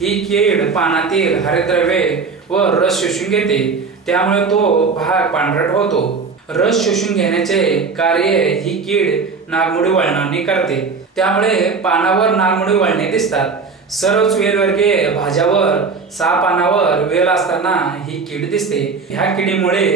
ही कीड पानातील हरितद्रव्ये व रस शोषून घेते, त्यामुळे तो भाग पांढरट होतो। रस शोषून घेण्याचे कार्य ही कीड नागमोडी वळणाने करते, त्यामुळे पानावर नागमोडी वळणे दिसतात। सर्वच वेलवर्गीय भाज्यावर 6 पानावर वेल असताना ही कीड दिसते। ह्या किडीमुळे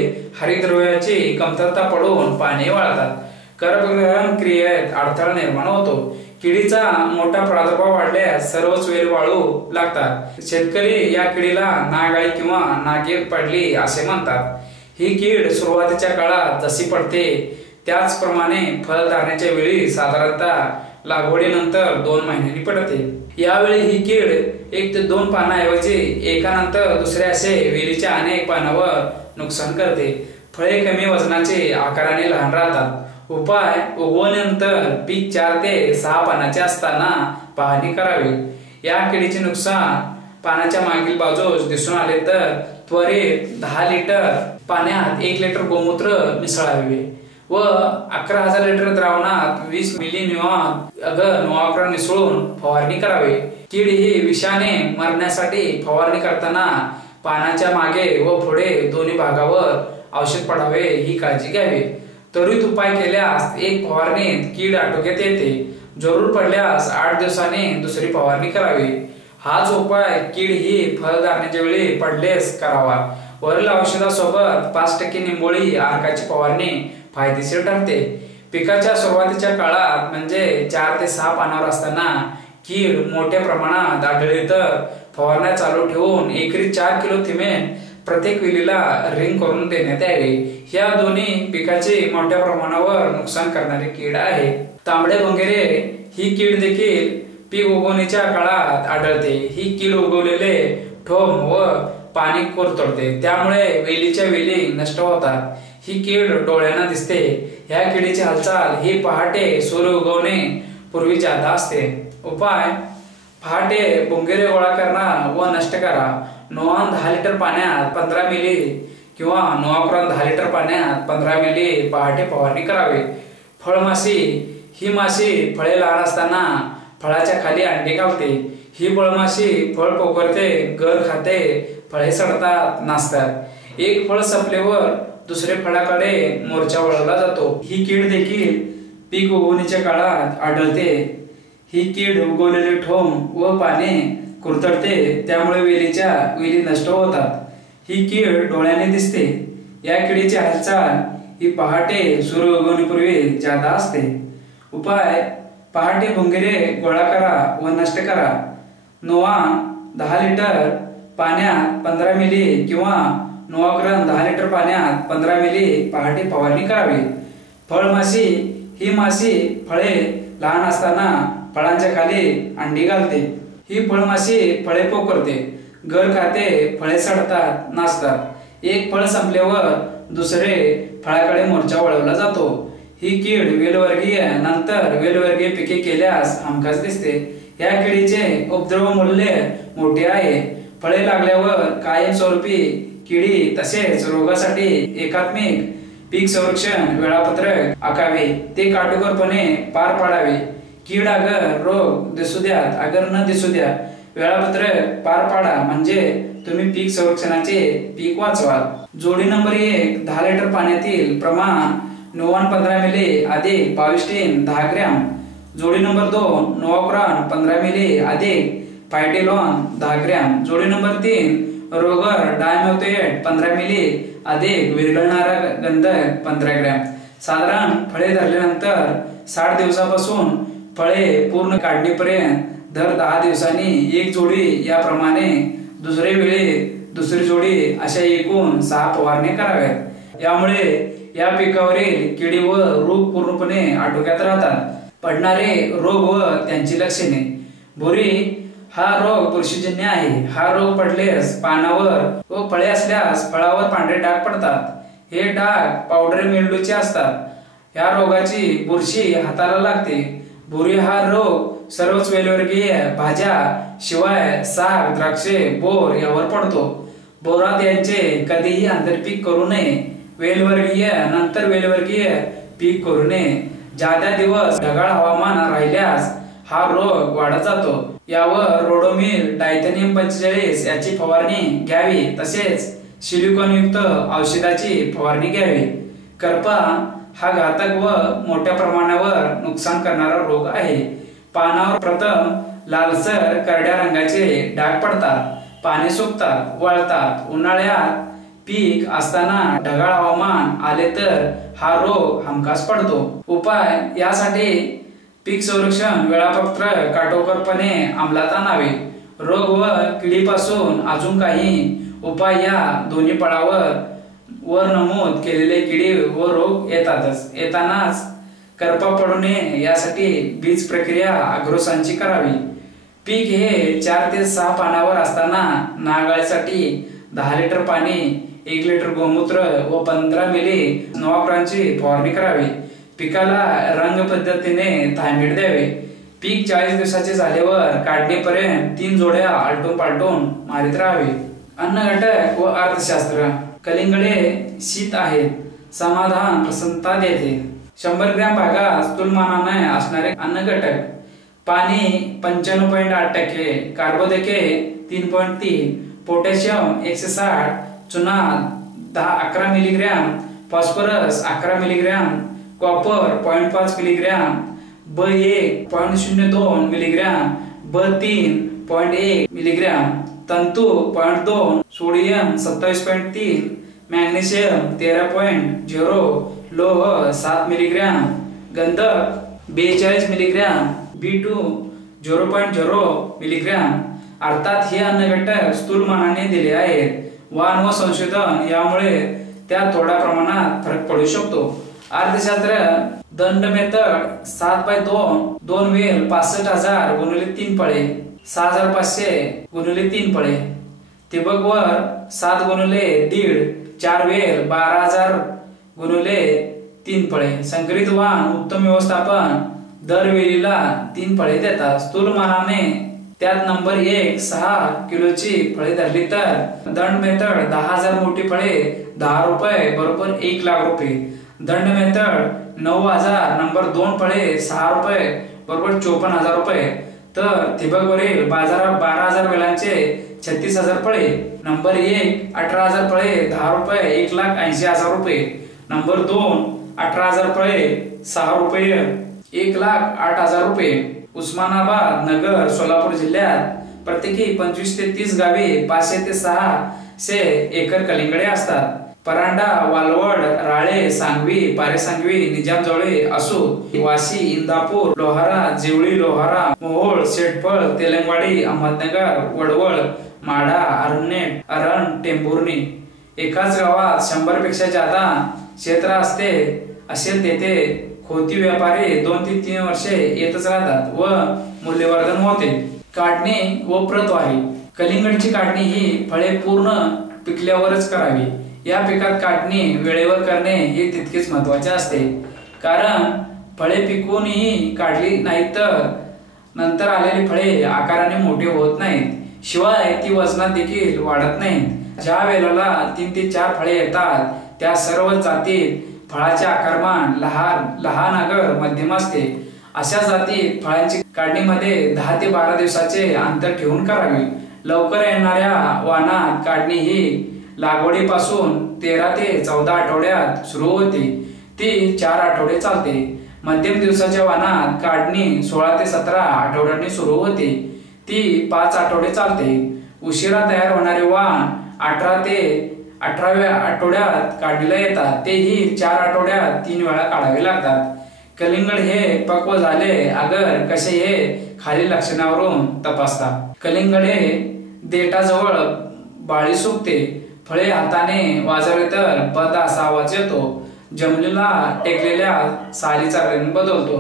हरितद्रव्याची कमतरता पडून पाने वाळतात। कर्कग्रहण क्रियेत अडथळा निर्माण होतो। किडीचा मोठा प्रादुर्भाव वाढल्यास सर्वच वेल वाळू लागतात। शेतकरी या किडीला नागाळी किंवा नागीर पडली असे म्हणतात। ही कीड सुरुवातीच्या काळात जशी पडते त्याचप्रमाणे फळ धरण्याच्या वेळी साधारणतः लागवडीनंतर 2 महिन्यांनी पडते। यावेळी ही कीड 1 ते 2 पानाऐवजी एकानंतर दुसरे असे वेलीच्या अनेक पानावर नुकसान करते। फळे कमी वजनाचे, आकाराने लहान राहतात। उपाय: उगवल्यानंतर पीक 4 ते 6 पानाचे असताना पाहणी करावी। या किडीचे नुकसान पानाच्या मागील बाजूस दिसून आले तर त्वरित 10 लिटर पाण्यात 1 लिटर गोमूत्र मिसळावे व 11,000 लिटर द्रावणात 20 मिली नोआक्रॉन मिसळून फवारणी करावी। कीड ही विषाने मरण्यासाठी फवारणी करताना पानाच्या मागे व पुढे दोन्ही भागावर औषध पडावे ही काळजी घ्यावी। त्वरित उपाय केल्यास एक फवारणीत कीड आटोक्यात येते। जरूर पडल्यास 8 दिवसांनी दुसरी फवारणी करावी। हाच उपाय कीड ही फळ धरण्याच्या वेळी पडलेस करावा। वरील औषधासोबत 5% निंबोळी अर्काची फवारणी फायदेशीर ठरते। पिकाच्या सुरुवातीच्या काळात म्हणजे 4 ते 6 पानावर असताना कीड मोठ्या प्रमाणात आढळली तर फवारण्या चालू ठेवून एकरी 4 किलो थिमेन प्रत्येक वेलीला रिंग करून देण्यात यावे। ह्या दोन्ही पिकाची मोठ्या प्रमाणावर नुकसान करणारी कीड आहे। तांबडे भंगेरे ही कीड देखील पीक उगवणीच्या काळात आढळते। ही कीड उगवलेले ठोम व पाणी कोरतडते, त्यामुळे वेलीच्या वेली नष्ट होतात। ही कीड डोळ्यांना दिसते। ह्या किडीची हालचाल ही पहाटे सूर्य उगवणे पूर्वी जादा असते। उपाय: पहाटे भुंगेरे गोळा करा व नष्ट करा। नोआन 10 लिटर पाण्यात 15 मिली किंवा नोआक्रॉन 10 लिटर पाण्यात 15 मिली पहाटे फवारणी करावी। फळमाशी ही माशी फळे लहान असताना फळाच्या खाली अंडे घालते। ही फळमाशी फळ पोखरते, गर खाते, फळे सडतात, नासतात। एक फळ संपल्यावर दुसरे फळाकडे मोर्चा वळवला जातो। ही कीड देखील पीक उगवणीच्या काळात आढळते। ही कीड उगवलेले ठोम व पाने कुरतडते, त्यामुळे वेली नष्ट होतात। ही कीड डोळ्याने दिसते। या किडीची हालचाल ही पहाटे सूर्य उगवण्यापूर्वी जादा असते। उपाय: पहाटे भुंगेरे गोळा करा व नष्ट करा। नोआ 10 लिटर पाण्यात 15 मिली किंवा नोआक्रॉन 10 लिटर पाण्यात 15 मिली पहाटे फवारणी करावी। फळमाशी ही माशी फळे लहान असताना फळांच्या खाली अंडी घालते। ही फळमाशी फळे पोखरते, गर खाते, फळे सडतात, नासतात। एक फळ संपल्यावर दुसरे फळाकडे मोर्चा वळवला जातो। ही कीड वेलवर्गीय नंतर वेलवर्गीय पिके केल्यास हमखास दिसते। या किडीचे उपद्रव मूल्य मोठे आहे. फळे लागल्यावर कायमस्वरूपी किडी तसेच रोगासाठी एकात्मिक पीक संरक्षण वेळापत्रक आखावे, ते काटेकोरपणे पार पाडावे. कीड अगर रोग दिसू द्या अगर न दिसू द्या, वेळापत्रक पार पाडा म्हणजे तुम्ही पीक संरक्षणाचे पीक वाचवाल. जोडी नंबर 1 10 लिटर पाण्यातील प्रमाण नोवान 15 मिली अधिक 22 टीन 10 ग्रॅम. जोडी नंबर 2 नोवाक्रान 15 मिली अधिक फायटेलॉन 10 ग्रॅम. जोडी नंबर 3 रोगर डायमेथोएट 15 मिली अधिक विरघळणारा गंधक 15 ग्रॅम. साधारण फळे धरल्यानंतर 60 दिवसापासून फळे पूर्ण काढणीपर्यंत दर 10 दिवसांनी एक जोडी याप्रमाणे दुसरे वेळी दुसरी जोडी अशा एकूण 6 फवारणी कराव्यात. यामुळे या पिकावरील किडी व रोग पूर्णपणे आटोक्यात राहतात. पडणारे रोग व त्यांची लक्षणे. भुरी हा रोग बुरशीजन्य आहे. हा रोग पडल्यास पानावर व फळे असल्यास फळावर पांढरे डाग पडतात. हे डाग पावडर मिल्ड्यूचे असतात. या रोगाची बुरशी हाताला लागते. भुरी हा रोग सर्वच वेलवर्गीय भाज्या शिवाय साग, द्राक्षे, बोर यावर पडतो. बोरात यांचे कधीही आंतरपीक करू नये. वेलवर्गीय नंतर वेलवर्गीय पीक करू नये. जादा दिवस ढगाळ हवामान राहिल्यास हा रोग वाढत जातो. यावर रोडोमिल डायथेनियम 45 याची फवारणी घ्यावी. तसेच सिलिकॉन युक्त औषधाची फवारणी घ्यावी. करपा हा घातक व मोठ्या प्रमाणावर नुकसान करणारा रोग आहे. पानावर प्रथम लालसर करड्या रंगाचे डाग पडतात. पाने सुकतात, वळतात. उन्हाळ्यात पीक असताना ढगाळ हवामान आले तर हा रोग हमखास पडतो. उपाय यासाठी पीक संरक्षण वेळापत्रक काटेकोरपणे अंमलात आणावे. रोग व किडीपासून अजून काही उपाय या दोन्ही फळावर वर नमूद केलेले किडी व रोग येतानाच करपा पडू नये यासाठी बीज प्रक्रिया अग्रोसांची करावी. पीक हे 4 ते 6 पानावर असताना नागाळीसाठी 10 लिटर पाणी, 1 लिटर गोमूत्र व 15 मिली नोवाक्रानची फवारणी करावी. पिकाला रंग पद्धतीने थायमेट द्यावे. पीक 40 दिवसाचे झाल्यावर काढणीपर्यंत 3 जोड्या आलटून पालटून मारित राहावे. अन्न घटक व अर्थशास्त्र. कलिंगडे शीत आहेत. समाधान प्रसन्नता देते. 100 ग्रॅम भागात स्थूलमानाने असणारे अन्न घटक. पाणी 95.8%, कार्बोदके 3.3, पोटॅशियम 160, चुना 11 milligram, phosphorus 11 milligram, copper 0.5 milligram, B1 0.02 milligram, B3 0.1 milligram, तंतू 0.2, सोडियम 27.3, मॅग्नेशियम 13.0, लोह 7 मिलीग्रॅम, गंधक 42 मिलीग्रॅम, B2 0.0 मिलीग्रॅम. अर्थात हे अन्नघटक स्थूलमानाने दिले आहेत. वाण व संशोधन यामुळे त्यात थोड्या प्रमाणात फरक पडू शकतो. अर्थशास्त्र. दंड मेथड 7/2, 2 वेल 65,000 × 3 फळे, 6,500 × 3 फळे. ठिबक वर 7 × 1.5, 4 वेल 12,000 × 3 फळे. संकरित वाण उत्तम व्यवस्थापन दर वेलीला 3 फळे देतात. स्थूलमानाने त्यात नंबर 1 6 किलोची फळे धरली तर दंड मेथड 10,000 मोठी फळे 10 रुपये बरोबर 1 लाख रुपये. दंड मेथड 9,000 नंबर 2 फळे 6 रुपये बरोबर 54,000 रुपये. तर ठिबकवरील बाजारात 12,000 वेलांचे 36,000 फळे. नंबर 1 18,000 फळे 10 रुपये 1,80,000 रुपये. नंबर 2 18,000 फळे 6 रुपये 1,08,000 रुपये. उस्मानाबाद, नगर, सोलापूर जिल्ह्यात प्रत्येकी 25 ते 30 गावी 500 ते 600 एकर कलिंगडे असतात. परांडा, वालवड, राळे, सांगवी, पारेसांगवी, निजामजवळे, असूर, वाशी, इंदापूर, लोहारा, जिवळी, लोहारा, मोहोळ, शेटफळ, तेलंगवाडी, अहमदनगर, वडवळ, माढा, अरण्येट, अरण, टेंभुर्णी. एकाच गावात 100 पेक्षा जादा क्षेत्र असते असेल तेथे खोती व्यापारी 2 ते 3 वर्षे येतच राहतात व मूल्यवर्धन होते. काढणी व प्रतवारी. कलिंगडची काढणी ही फळे पूर्ण पिकल्यावरच करावी. या पिकात काढणी वेळेवर करणे हे तितकेच महत्त्वाचे असते. कारण फळे पिकूनही काढली नाही तर नंतर आलेली फळे आकाराने मोठी होत नाहीत, शिवाय ती वजनात देखील वाढत नाहीत. ज्या वेळेला 3 ते 4 फळे येतात त्या सर्व जातीत फळाचे आकारमान लहान आगर मध्यम असते. अशा जातीत फळांची काढणीमध्ये 10 ते 12 दिवसाचे अंतर ठेवून करावी. लवकर येणाऱ्या वाणात काढणी ही लागवडीपासून 13 ते 14 आठवड्यात सुरू होते. ती 4 आठवडे चालते. मध्यम दिवसाच्या वाणात काढणी 16 ते 17 आठवड्यांनी सुरू होते. ती 5 आठवडे चालते. उशिरा तयार होणारे वाण 18 ते 18व्या आठवड्यात काढणीला येतात. तेही 4 आठवड्यात 3 वेळा काढावे लागतात. कलिंगड हे पक्व झाले अगर कसे हे खालील लक्षणावरून तपासतात. कलिंगड हे देठाजवळ बाळी सुकते. फळे हाताने वाजवले तर बद असा आवाज येतो. जमिनीला टेकलेल्या सालीचा रंग बदलतो.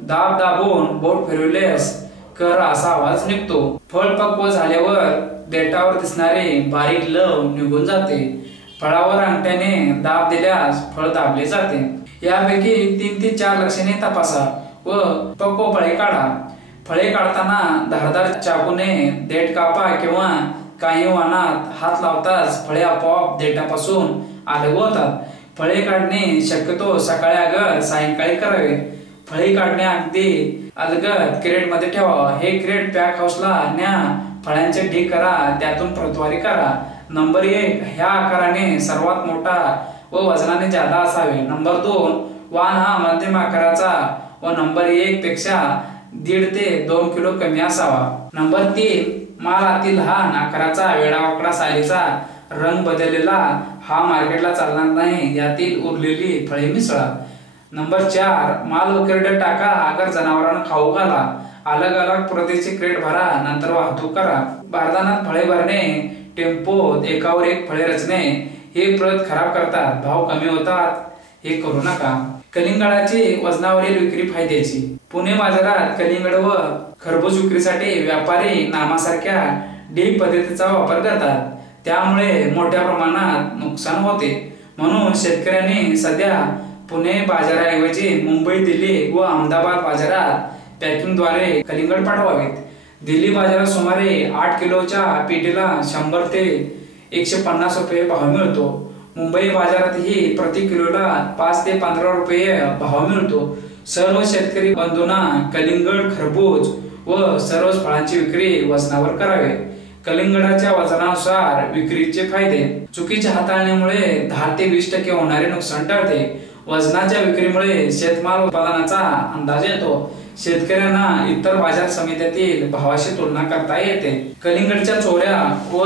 दाब दाबून बोट फिरवल्यास कर असा आवाज निघतो. फळ पक्व झाल्यावर देठावर दिसणारे बारीक लव निघून जाते. फळावर अंगठ्याने दाब दिल्यास फळ दाबले जाते. यापैकी 3 ते 4 लक्षणे तपासा व पक्व फळे काढा. फळे काढताना धारदार चाकूने देठ कापा किंवा काही वाणात हात लावताच फळे आपोआप देठापासून अलग होतात. फळे काढणे शक्यतो सकाळी अगर सायंकाळी करावे. फळे काढणे अगदी अलगद क्रेट मध्ये ठेवा. हे क्रेट पॅक हाऊसला न्या. फळांचे ढीग करा, त्यातून प्रतवारी करा. नंबर 1 ह्या आकाराने सर्वात मोठा व वजनाने जादा असावे. नंबर 2 वाण हा मध्यम आकाराचा व नंबर 1 पेक्षा 1.5 ते 2 किलो कमी असावा. नंबर 3 माल अति लहान आकाराचा, वेडावाकडा सालीचा, रंग बदललेला हा मार्केटला चालणार नाही. यातील उरलेली फळे मिसळा. नंबर 4 माल उकिरडे टाका, अगर जनावरांना खाऊ घाला. अलग अलग प्रतीचे क्रेट भरा, नंतर वाहतूक करा. बारदानात फळे भरणे, टेम्पोत एकावर एक फळे रचणे हे प्रत खराब करतात. भाव कमी होतात. हे करू नका. कलिंगडाची वजनावरील विक्री फायद्याची. पुणे बाजारात कलिंगड व खरबूज विक्रीसाठी व्यापारी नामासारख्या ढीग पद्धतीचा वापर करतात. त्यामुळे मोठ्या प्रमाणात नुकसान होते. म्हणून शेतकऱ्यांनी सध्या पुणे बाजाराऐवजी मुंबई, दिल्ली व अहमदाबाद बाजारात पॅकिंगद्वारे कलिंगड पाठवावेत. दिल्ली बाजारात सुमारे 8 किलोच्या पेटीला 100 ते 150 रुपये भाव मिळतो. मुंबई बाजारातही प्रति किलोला 5 ते 15 रुपये भाव मिळतो. सर्व शेतकरी बंधूंना कलिंगड, खरबूज व सर्व फळांची विक्री वजनावर करावे. कलिंगडाच्या वजनानुसार विक्रीचे फायदे. चुकीच्या हाताळणीमुळे 10 ते 20% होणारे नुकसान टळते. वजनाच्या विक्रीमुळे शेतमाल उत्पादनाचा अंदाज येतो. शेतकऱ्यांना इतर बाजार समित्यातील भावाशी तुलना करता येते. कलिंगडच्या चोऱ्या व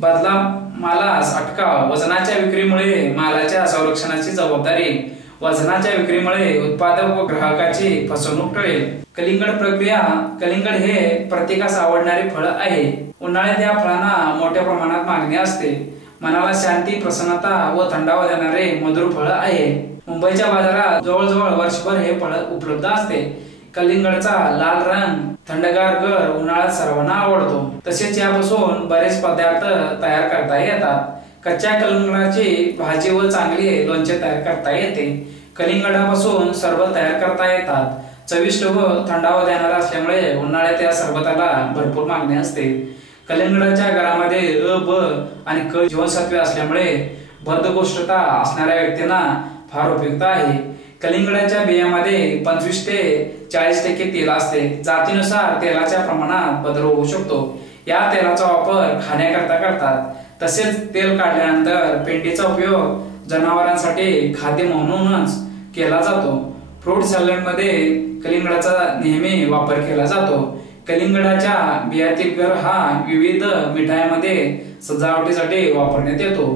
बदला मालास अटकाव. वजनाच्या विक्रीमुळे मालाच्या संरक्षणाची जबाबदारी. वजनाच्या विक्रीमुळे उत्पादक व ग्राहकाची फसवणूक टळेल. कलिंगड प्रक्रिया. कलिंगड हे प्रत्येकास आवडणारे फळ आहे. उन्हाळ्यात या फळांना मोठ्या प्रमाणात मागणी असते. मनाला शांती, प्रसन्नता व थंडावा देणारे मधुर फळ आहे. मुंबईच्या बाजारात जवळजवळ वर्षभर हे फळ उपलब्ध असते. कलिंगडचा लाल रंग थंडगार गर उन्हाळ्यात सर्वांना आवडतो. तसेच यापासून बरेच पदार्थ तयार करता येतात. कच्च्या कलिंगडाची भाजी व चांगले लोणचे तयार करता येते. कलिंगडापासून सरबत तयार करता येतात. चविष्ट व थंडावा देणारा असल्यामुळे उन्हाळ्यात या सरबताला भरपूर मागणी असते. कलिंगडाच्या गरामध्ये अ, ब आणि क जीवनसत्वे असल्यामुळे बद्धकोष्ठता असणाऱ्या व्यक्तींना फार उपयुक्त आहे. कलिंगडाच्या बियामध्ये 25 ते 40% तेल असते. जातीनुसार तेलाच्या प्रमाणात बदल होऊ शकतो. या तेलाचा वापर खाण्याकरता करतात. तसेच तेल काढल्यानंतर पेंडीचा उपयोग जनावरांसाठी खाद्य म्हणूनच केला जातो. फ्रूट सॅलड मध्ये कलिंगडाचा नेहमी वापर केला जातो. कलिंगडाच्या बियातील गर हा विविध मिठाईमध्ये सजावटीसाठी वापरण्यात येतो.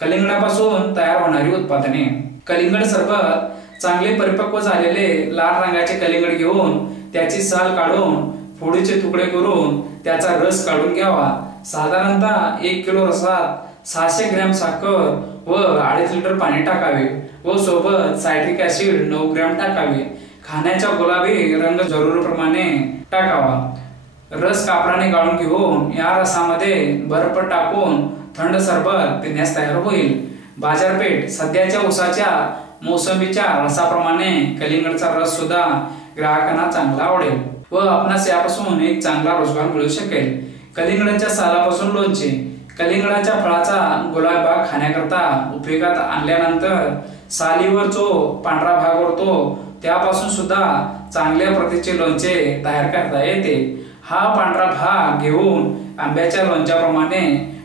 कलिंगडापासून तयार होणारी उत्पादने. कलिंगड सरबत. चांगले परिपक्व झालेले लाल रंगाचे कलिंगड घेऊन त्याची साल काढून फोडीचे तुकडे करून त्याचा रस काढून घ्यावा. साधारणतः 1 किलो रसात 600 ग्रॅम साखर व 2.5 लिटर पाणी टाकावे व सोबत सायट्रिक ऍसिड 9 ग्रॅम टाकावे. खाण्याचा गुलाबी रंग जरुरीप्रमाणे टाकावा. रस कापराने गाळून घेऊन या रसामध्ये बर्फ टाकून थंड सरबत पिण्यास तयार होईल. बाजारपेठ. सध्याच्या उसाच्या मोसंबीच्या रसाप्रमाणे कलिंगडचा रस सुद्धा ग्राहकांना चांगला आवडेल. व आपणास यापासून एक चांगला रोजगार मिळू शकेल. कलिंगडाच्या सालापासून लोणचे. कलिंगडाच्या फळाचा गुलाब भाग खाण्याकरता उपयोगात आणल्यानंतर सालीवर जो पांढरा भाग उरतो त्यापासून सुद्धा चांगल्या प्रतीचे लोणचे तयार करता येते. हा पांढरा भाग घेऊन आंब्याच्या लोणच्याप्रमाणे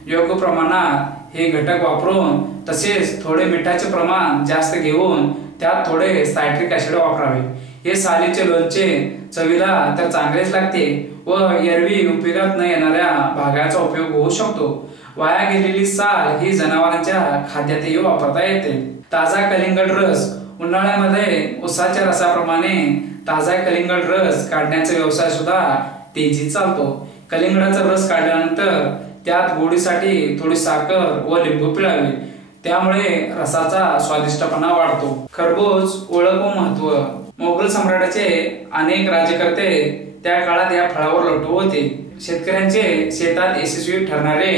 योग्य प्रमाणात हे घटक वापरून तसेच थोडे मिठाचे प्रमाण जास्त घेऊन त्यात थोडे सायट्रिक ऍसिड वापरावे. हे सालीचे लोणचे चवीला तर चांगलेच लागते व एरवी उपयोगात न येणाऱ्या भागाचा उपयोग होऊ शकतो. वाया गेलेली साल ही जनावरांच्या खाद्यातही वापरता येते. ताजा कलिंगड रस. उन्हाळ्यामध्ये उसाच्या रसाप्रमाणे ताजा कलिंगड रस काढण्याचा व्यवसाय सुद्धा तेजीत चालतो. कलिंगडाचा रस काढल्यानंतर त्यात गोडीसाठी थोडी साखर व लिंबू पिळावे, त्यामुळे रसाचा स्वादिष्टपणा वाढतो. खरबूज ओळख व महत्व. मोगल सम्राटाचे अनेक राज्यकर्ते त्या काळात या फळावर लोटू होते. शेतकऱ्यांचे शेतात यशस्वी ठरणारे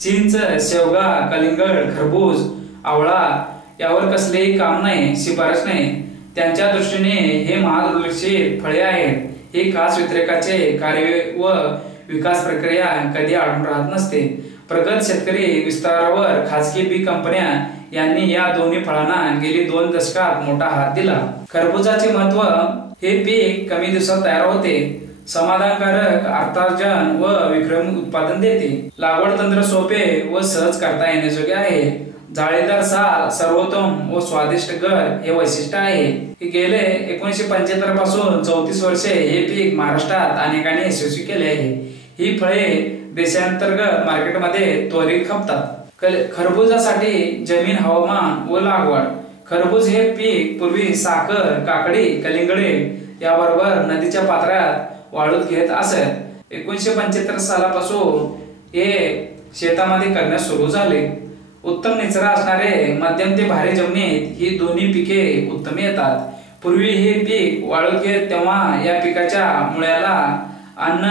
चिंच, शेवगा, कलिंगड, खरबूज, आवळा यावर कसलेही काम नाही, शिफारस नाही. त्यांच्या दृष्टीने हे महादुर्लक्षित फळे आहेत. ही खास व्यतिरेकाचे कार्य व विकास प्रक्रिया कधी आढळून राहत नसते. प्रगत शेतकरी विस्तारावर खासगी बी कंपन्या यांनी या दोन्ही फळांना गेली 2 दशकात मोठा हात दिला. खरबुजाचे महत्व. हे पीक कमी दिवसात तयार होते, समाधानकारक अर्थार्जन व विक्रमी उत्पादन देते. लागवड तंत्र सोपे व सहज करता येण्याजोगे आहे. जाळीदार साल, सर्वोत्तम व स्वादिष्ट गर हे वैशिष्ट्य आहे. गेले 1975 पासून 34 वर्षे हे पीक महाराष्ट्रात अनेकांनी यशस्वी केले आहे. ही फळे देशांतर्गत मार्केटमध्ये त्वरित खपतात. खरबुजासाठी जमीन, हवामान व लागवड. खरबूज हे पीक पूर्वी साखर, काकडी, कलिंगडे याबरोबर नदीच्या पात्रात वाळूत घेत असत. 1975 सालापासून हे शेतामध्ये करण्यास सुरू झाले. उत्तम निचरा असणारे मध्यम ते भारी जमिनीत ही दोन्ही पिके उत्तम येतात. पूर्वी हे पीक वाळूत घेत तेव्हा या पिकाच्या मुळ्याला अन्न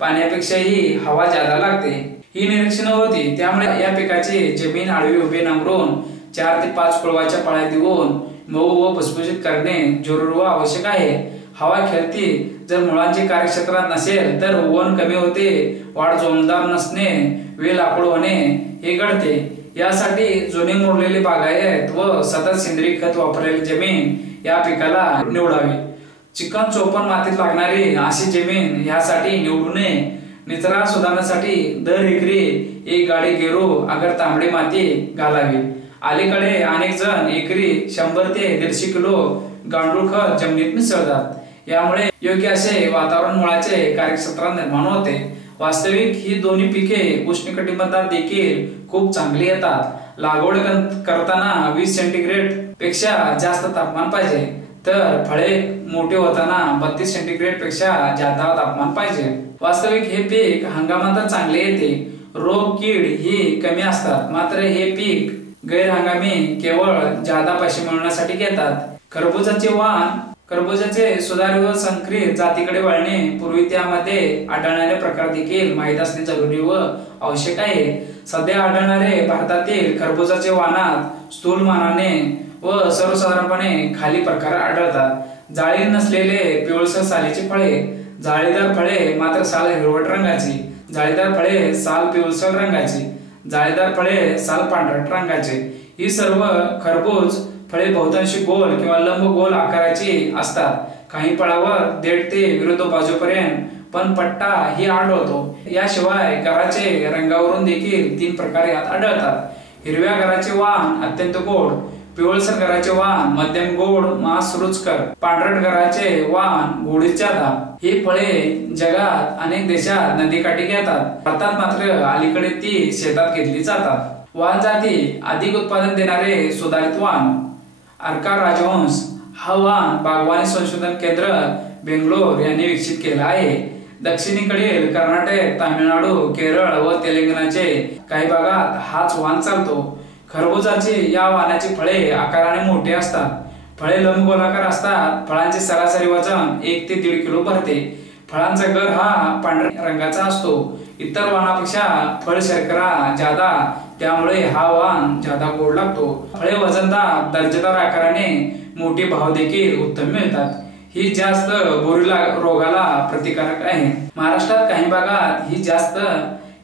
पाण्यापेक्षाही हवा जादा लागते. ही निरीक्षण होती, त्यामुळे या पिकाची जमीन आडवी उभे नांगरून 4 ते 5 कुळवाच्या पाळ्या देऊन मऊ व भुसभुशीत करणे जरूर व आवश्यक आहे. हवा खेळती. जर मुळांचे कार्यक्षेत्रात नसेल तर वन कमी होते, वाढ जोमदार नसणे, वेल लाकूड होणे हे घडते. यासाठी जुने मोडलेले बागायत व सतत सेंद्रिय खत वापरलेली जमीन या पिकाला निवडावी. चिकन चोपण मातीत लागणारी अशी जमीन यासाठी निवडू नये. निचरा सुधारण्यासाठी दर एकरी 1 गाडी गेरू अगर तांबडी माती घालावी. अलीकडे अनेक जण एकरी 100 ते 150 किलो गांडूळ खत जमिनीत मिसळतात. यामुळे योग्य असे वातावरण मुळाचे कार्यक्षेत्रात निर्माण होते. वास्तविक ही दोन्ही पिके उष्णकटिबंधात देखील खूप चांगली येतात. लागवड करताना 20 सेंटीग्रेड पेक्षा जास्त तापमान पाहिजे, तर फळे मोठे होताना 32 सेंटीग्रेड पेक्षा जादा तापमान पाहिजे. वास्तविक हे पीक हंगामात चांगले येते. रोग कीड ही कमी असतात. मात्र हे पीक गैर हंगामी केवळ जादा पैसे मिळवण्यासाठी घेतात. खरबुजाचे वाण. खरबुजाचे सुधारित व संकरित जातीकडे वळणे पूर्वी त्यामध्ये आढळणारे प्रकार देखील माहीत असणे जरुरी व आवश्यक आहे. सध्या आढळणारे भारतातील खरबुजाचे वाणात स्थूलमानाने व सर्वसाधारणपणे खाली प्रकार आढळतात. जाळी नसलेले पिवळसर सालीची फळे. जाळीदार फळे मात्र साल हिरवट रंगाची. जाळीदार फळे साल पिवळसर रंगाची. जाळीदार फळे साल पांढरट रंगाचे. ही सर्व खरबूज फळे बहुतांशी गोल किंवा लंब गोल आकाराची असतात. काही फळावर देठ ते विरुद्ध बाजूपर्यंत पण पट्टा ही आढळतो. याशिवाय गराचे रंगावरून देखील 3 प्रकार यात आढळतात. हिरव्या गराचे वाण अत्यंत गोड. पिवळसर गराचे वाण मध्यम गोड, मांस रुचकर. पांढरट गराचे वाण गोडीत जादा. ही फळे जगात अनेक देशात नदीकाठी घेतात. भारतात मात्र अलीकडे ती शेतात घेतली जातात. वाण जाती. अधिक उत्पादन देणारे सुधारित वाण. अर्का राजहंस हा वाण बागवानी संशोधन केंद्र बेंगलोर यांनी विकसित केला आहे. दक्षिणेकडील कर्नाटक, तामिळनाडू, केरळ व तेलंगणाचे काही भागात हाच वाण चालतो. खरबुजाची या वाणाची फळे आकाराने मोठे असतात. फळे लंबगोलाकार असतात. फळांचे सरासरी वजन 1 ते 1.5 किलो भरते. फळांचा गर हा पांढऱ्या रंगाचा असतो. इतर वाणापेक्षा फळ शर्करा जादा, त्यामुळे हा वाण जादा गोड लागतो. फळे वजनदार, दर्जेदार आकाराने मोठे, भाव देखील उत्तम मिळतात. ही जास्त बोरी रोगाला प्रतिकारक आहे। महाराष्ट्रात काही भागात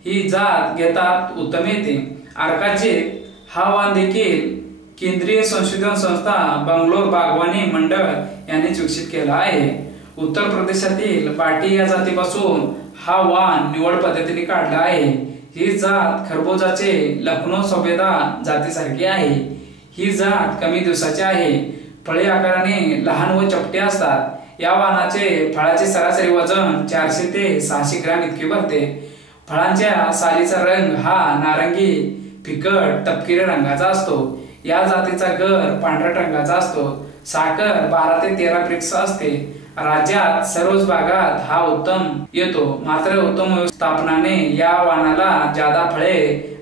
ही जात घेतात उत्तम येते। अर्काचे हा वाण देखील केंद्रीय संशोधन संस्था बंगलोर बागवानी मंडळ यांनीच विकसित केला आहे। उत्तर प्रदेशातील बाटी या जातीपासून हा वाण निवड पद्धतीने काढला आहे। ही जात खरबूजाचे लखनौ सफेदा जातीसारखी आहे। ही जात कमी दिवसाची आहे। फळे आकाराने लहान व चपटे असतात। या वाणाचे फळाचे सरासरी वजन 400 ते 600 ग्रॅम इतके भरते। फळांच्या सालीचा रंग हा नारंगी फिकट तपकिरी रंगाचा असतो। या जातीचा गर पांढऱ्या रंगाचा असतो। साखर 12 ते 13 ब्रिक्स असते। राज्यात सर्वच भागात हा उत्तम येतो, मात्र उत्तम व्यवस्थापनाने या वाणाला जादा फळे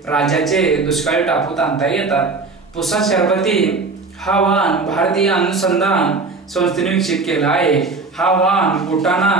राज्याचे दुष्काळी टापूत आणता येतात। पुसा शरबती हा वाण भारतीय अनुसंधान संस्थेने विकसित केला आहे। हा वाण बुटाना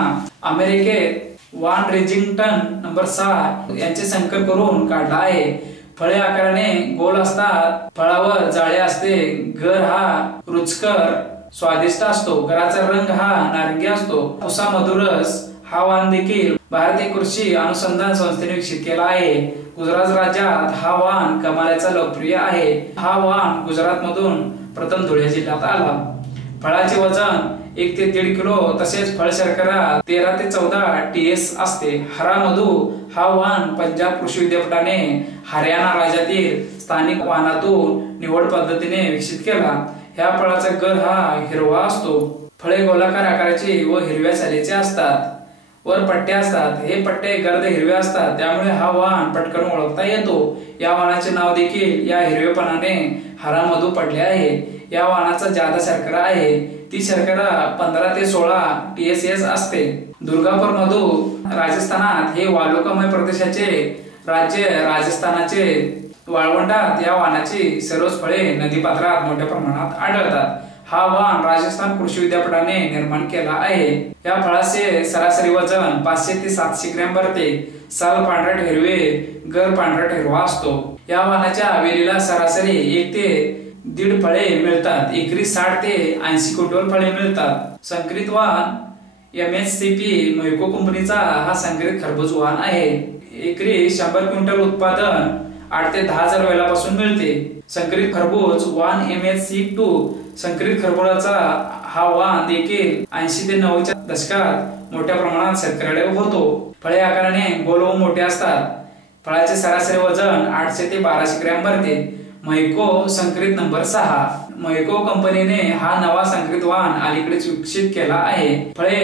अमेरिकेत वान रेजिंग्टन नंबर 6 यांचे संकर करून काढला आहे। फळे आकाराने गोल असतात। फळावर जाळे असते। गर हा रुचकर स्वादिष्ट असतो। गराचा रंग हा नारंगी असतो। पुसा मधुरस हा वाण देखील भारतीय कृषी अनुसंधान संस्थेने विकसित केला आहे। गुजरात राज्यात हा वाण कमालीचा लोकप्रिय आहे। हा वाण गुजरात मधून प्रथम धुळे जिल्ह्यात आला। फळाचे वजन 1 ते 1.5 किलो तसेच फळ शर्करा 13 ते 14 TS असते। हरा मधू हा वाण पंजाब कृषी विद्यापीठाने हरियाणा राज्यातील स्थानिक वाणातून निवड पद्धतीने विकसित केला। ह्या फळाचा गर हा हिरवा असतो। फळे गोलाकार आकाराचे व हिरव्या सालीचे असतात। वर पट्टे असतात। हे पट्टे गर्द हिरवे असतात, त्यामुळे हा वाण पटकन ओळखता येतो। या वाणाचे नाव देखील या हिरवेपणाने हरा मधू पडले आहे। या वाणाचा जादा शर्करा आहे। ती शर्करा 15 ते 16 TSS असते। दुर्गापूर मधू राजस्थानात हे वालुकामय प्रदेशाचे राज्य राजस्थानाचे वाळवंटात या वाणाची सर्वच फळे नदीपात्रात मोठ्या प्रमाणात आढळतात। हा वाण राजस्थान कृषी विद्यापीठाने निर्माण केला आहे। या फळाचे सरासरी वजन 500 ते 700 ग्रॅम भरते। साल पांढरट हिरवे, गर पांढरट हिरवा असतो। या वाणाच्या वेलीला सरासरी 1 ते 1.5 फळे मिळतात। एकरी 60 ते 80 क्विंटल फळे मिळतात। संकरित वाण MHCP मोहिको कंपनीचा हा संकरित खरबूज वाण आहे। एकरी 100 क्विंटल उत्पादन 8 ते 10 हजार वेलापासून मिळते। संकरित खरबूज वाण MHC2 संकरित खरबुजाचा हा वाण देखील 80 ते 90 च्या दशकात मोठ्या प्रमाणात शेतकऱ्याकडे होतो। फळे आकाराने गोल व मोठे असतात। फळाचे सरासरी वजन 800 ते 1200 ग्रॅम भरते। मोहिको संकरित नंबर 6 मोहिको कंपनीने हा नवा संकरित वाण अलीकडेच विकसित केला आहे। फळे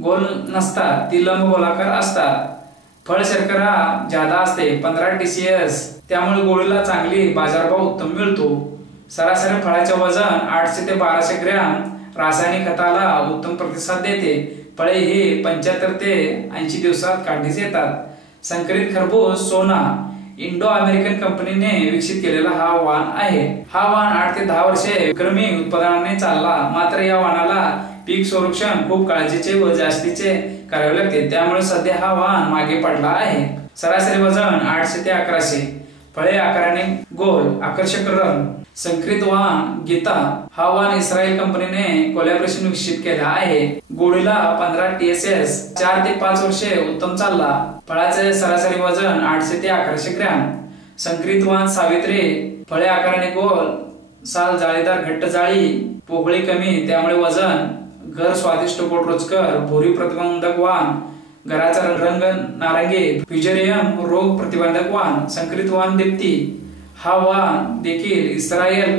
गोल नसतात, ती लंब गोलाकार असतात। फळ शर्करा जादा असते 15 TCS, त्यामुळे गोळीला चांगली बाजारभाव उत्तम मिळतो। सरासरी फळाचे वजन 800 ते 1200 ग्रॅम रासायनिक खताला उत्तम प्रतिसाद देते। फळे ही 75 ते 80 दिवसात काढण्यात येतात। संकरित खरबूज सोना इंडो अमेरिकन कंपनीने विकसित केलेला हा वाण आहे। हा वाण 8 ते 10 वर्षे विक्रमी उत्पादनाने चालला, मात्र या वाणाला पीक संरक्षण खूप काळजीचे व जास्तीचे करावे लागते, त्यामुळे सध्या हा वाण मागे पडला आहे। सरासरी वजन 800 ते 1100। फळे आकाराने गोल, आकर्षक रंग। संकरित वाण गीता हा वाण इस्रायल कंपनीने कोलॅबोरेशन विकसित केला आहे। गोळीला 15 TSS, 4 ते 5 वर्षे उत्तम चालला। फळाचे सरासरी वजन 800 ते 1100 ग्रॅम। संकरित वाण सावित्री फळे आकाराने गोल, साल जाळीदार घट्ट जाळी, पोकळी कमी, त्यामुळे वजन, गर स्वादिष्ट गोड रुचकर, भुरी प्रतिबंधक वाण, गराचा रंग नारंगी, फ्युजेरियम रोग प्रतिबंधक वाण। संकरित वाण दीप्ती हा वाण देखील इस्रायल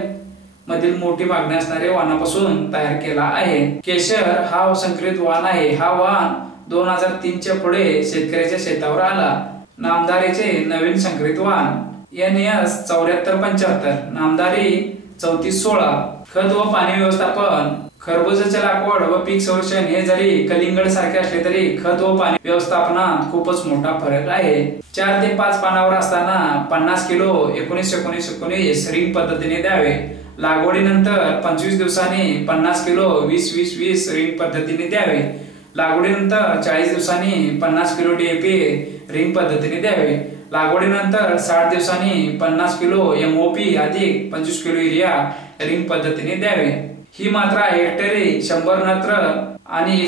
मधील मोठी मागणी असणाऱ्या वाणापासून तयार केला आहे। केशर हा संकरित वाण आहे। हा वाण 2003 च्या पुढे शेतकऱ्याच्या शेतावर आला। नामदारीचे नवीन संकरित वाण NS 7475, नामदारी 3416। खत व पाणी व्यवस्थापन खरबुजाचे लागवड व पीक संरक्षण हे जरी कलिंगड सारखे असले तरी खत व पाणी व्यवस्थापनात खूपच मोठा फरक आहे। 4 ते 5 पानावर असताना 50 किलो 19-19-19 रिंग पद्धतीने द्यावे। लागवडीनंतर 25 दिवसांनी 50 किलो 20-20-20 रिंग पद्धतीने द्यावे। लागवडीनंतर 40 दिवसांनी 50 किलो DAP रिंग पद्धतीने द्यावे। लागवडीनंतर 60 दिवसांनी 50 किलो MOP अधिक 25 किलो युरिया रिंग पद्धतीने द्यावे। ही मात्रा हेक्टरी 100 नत्र आणि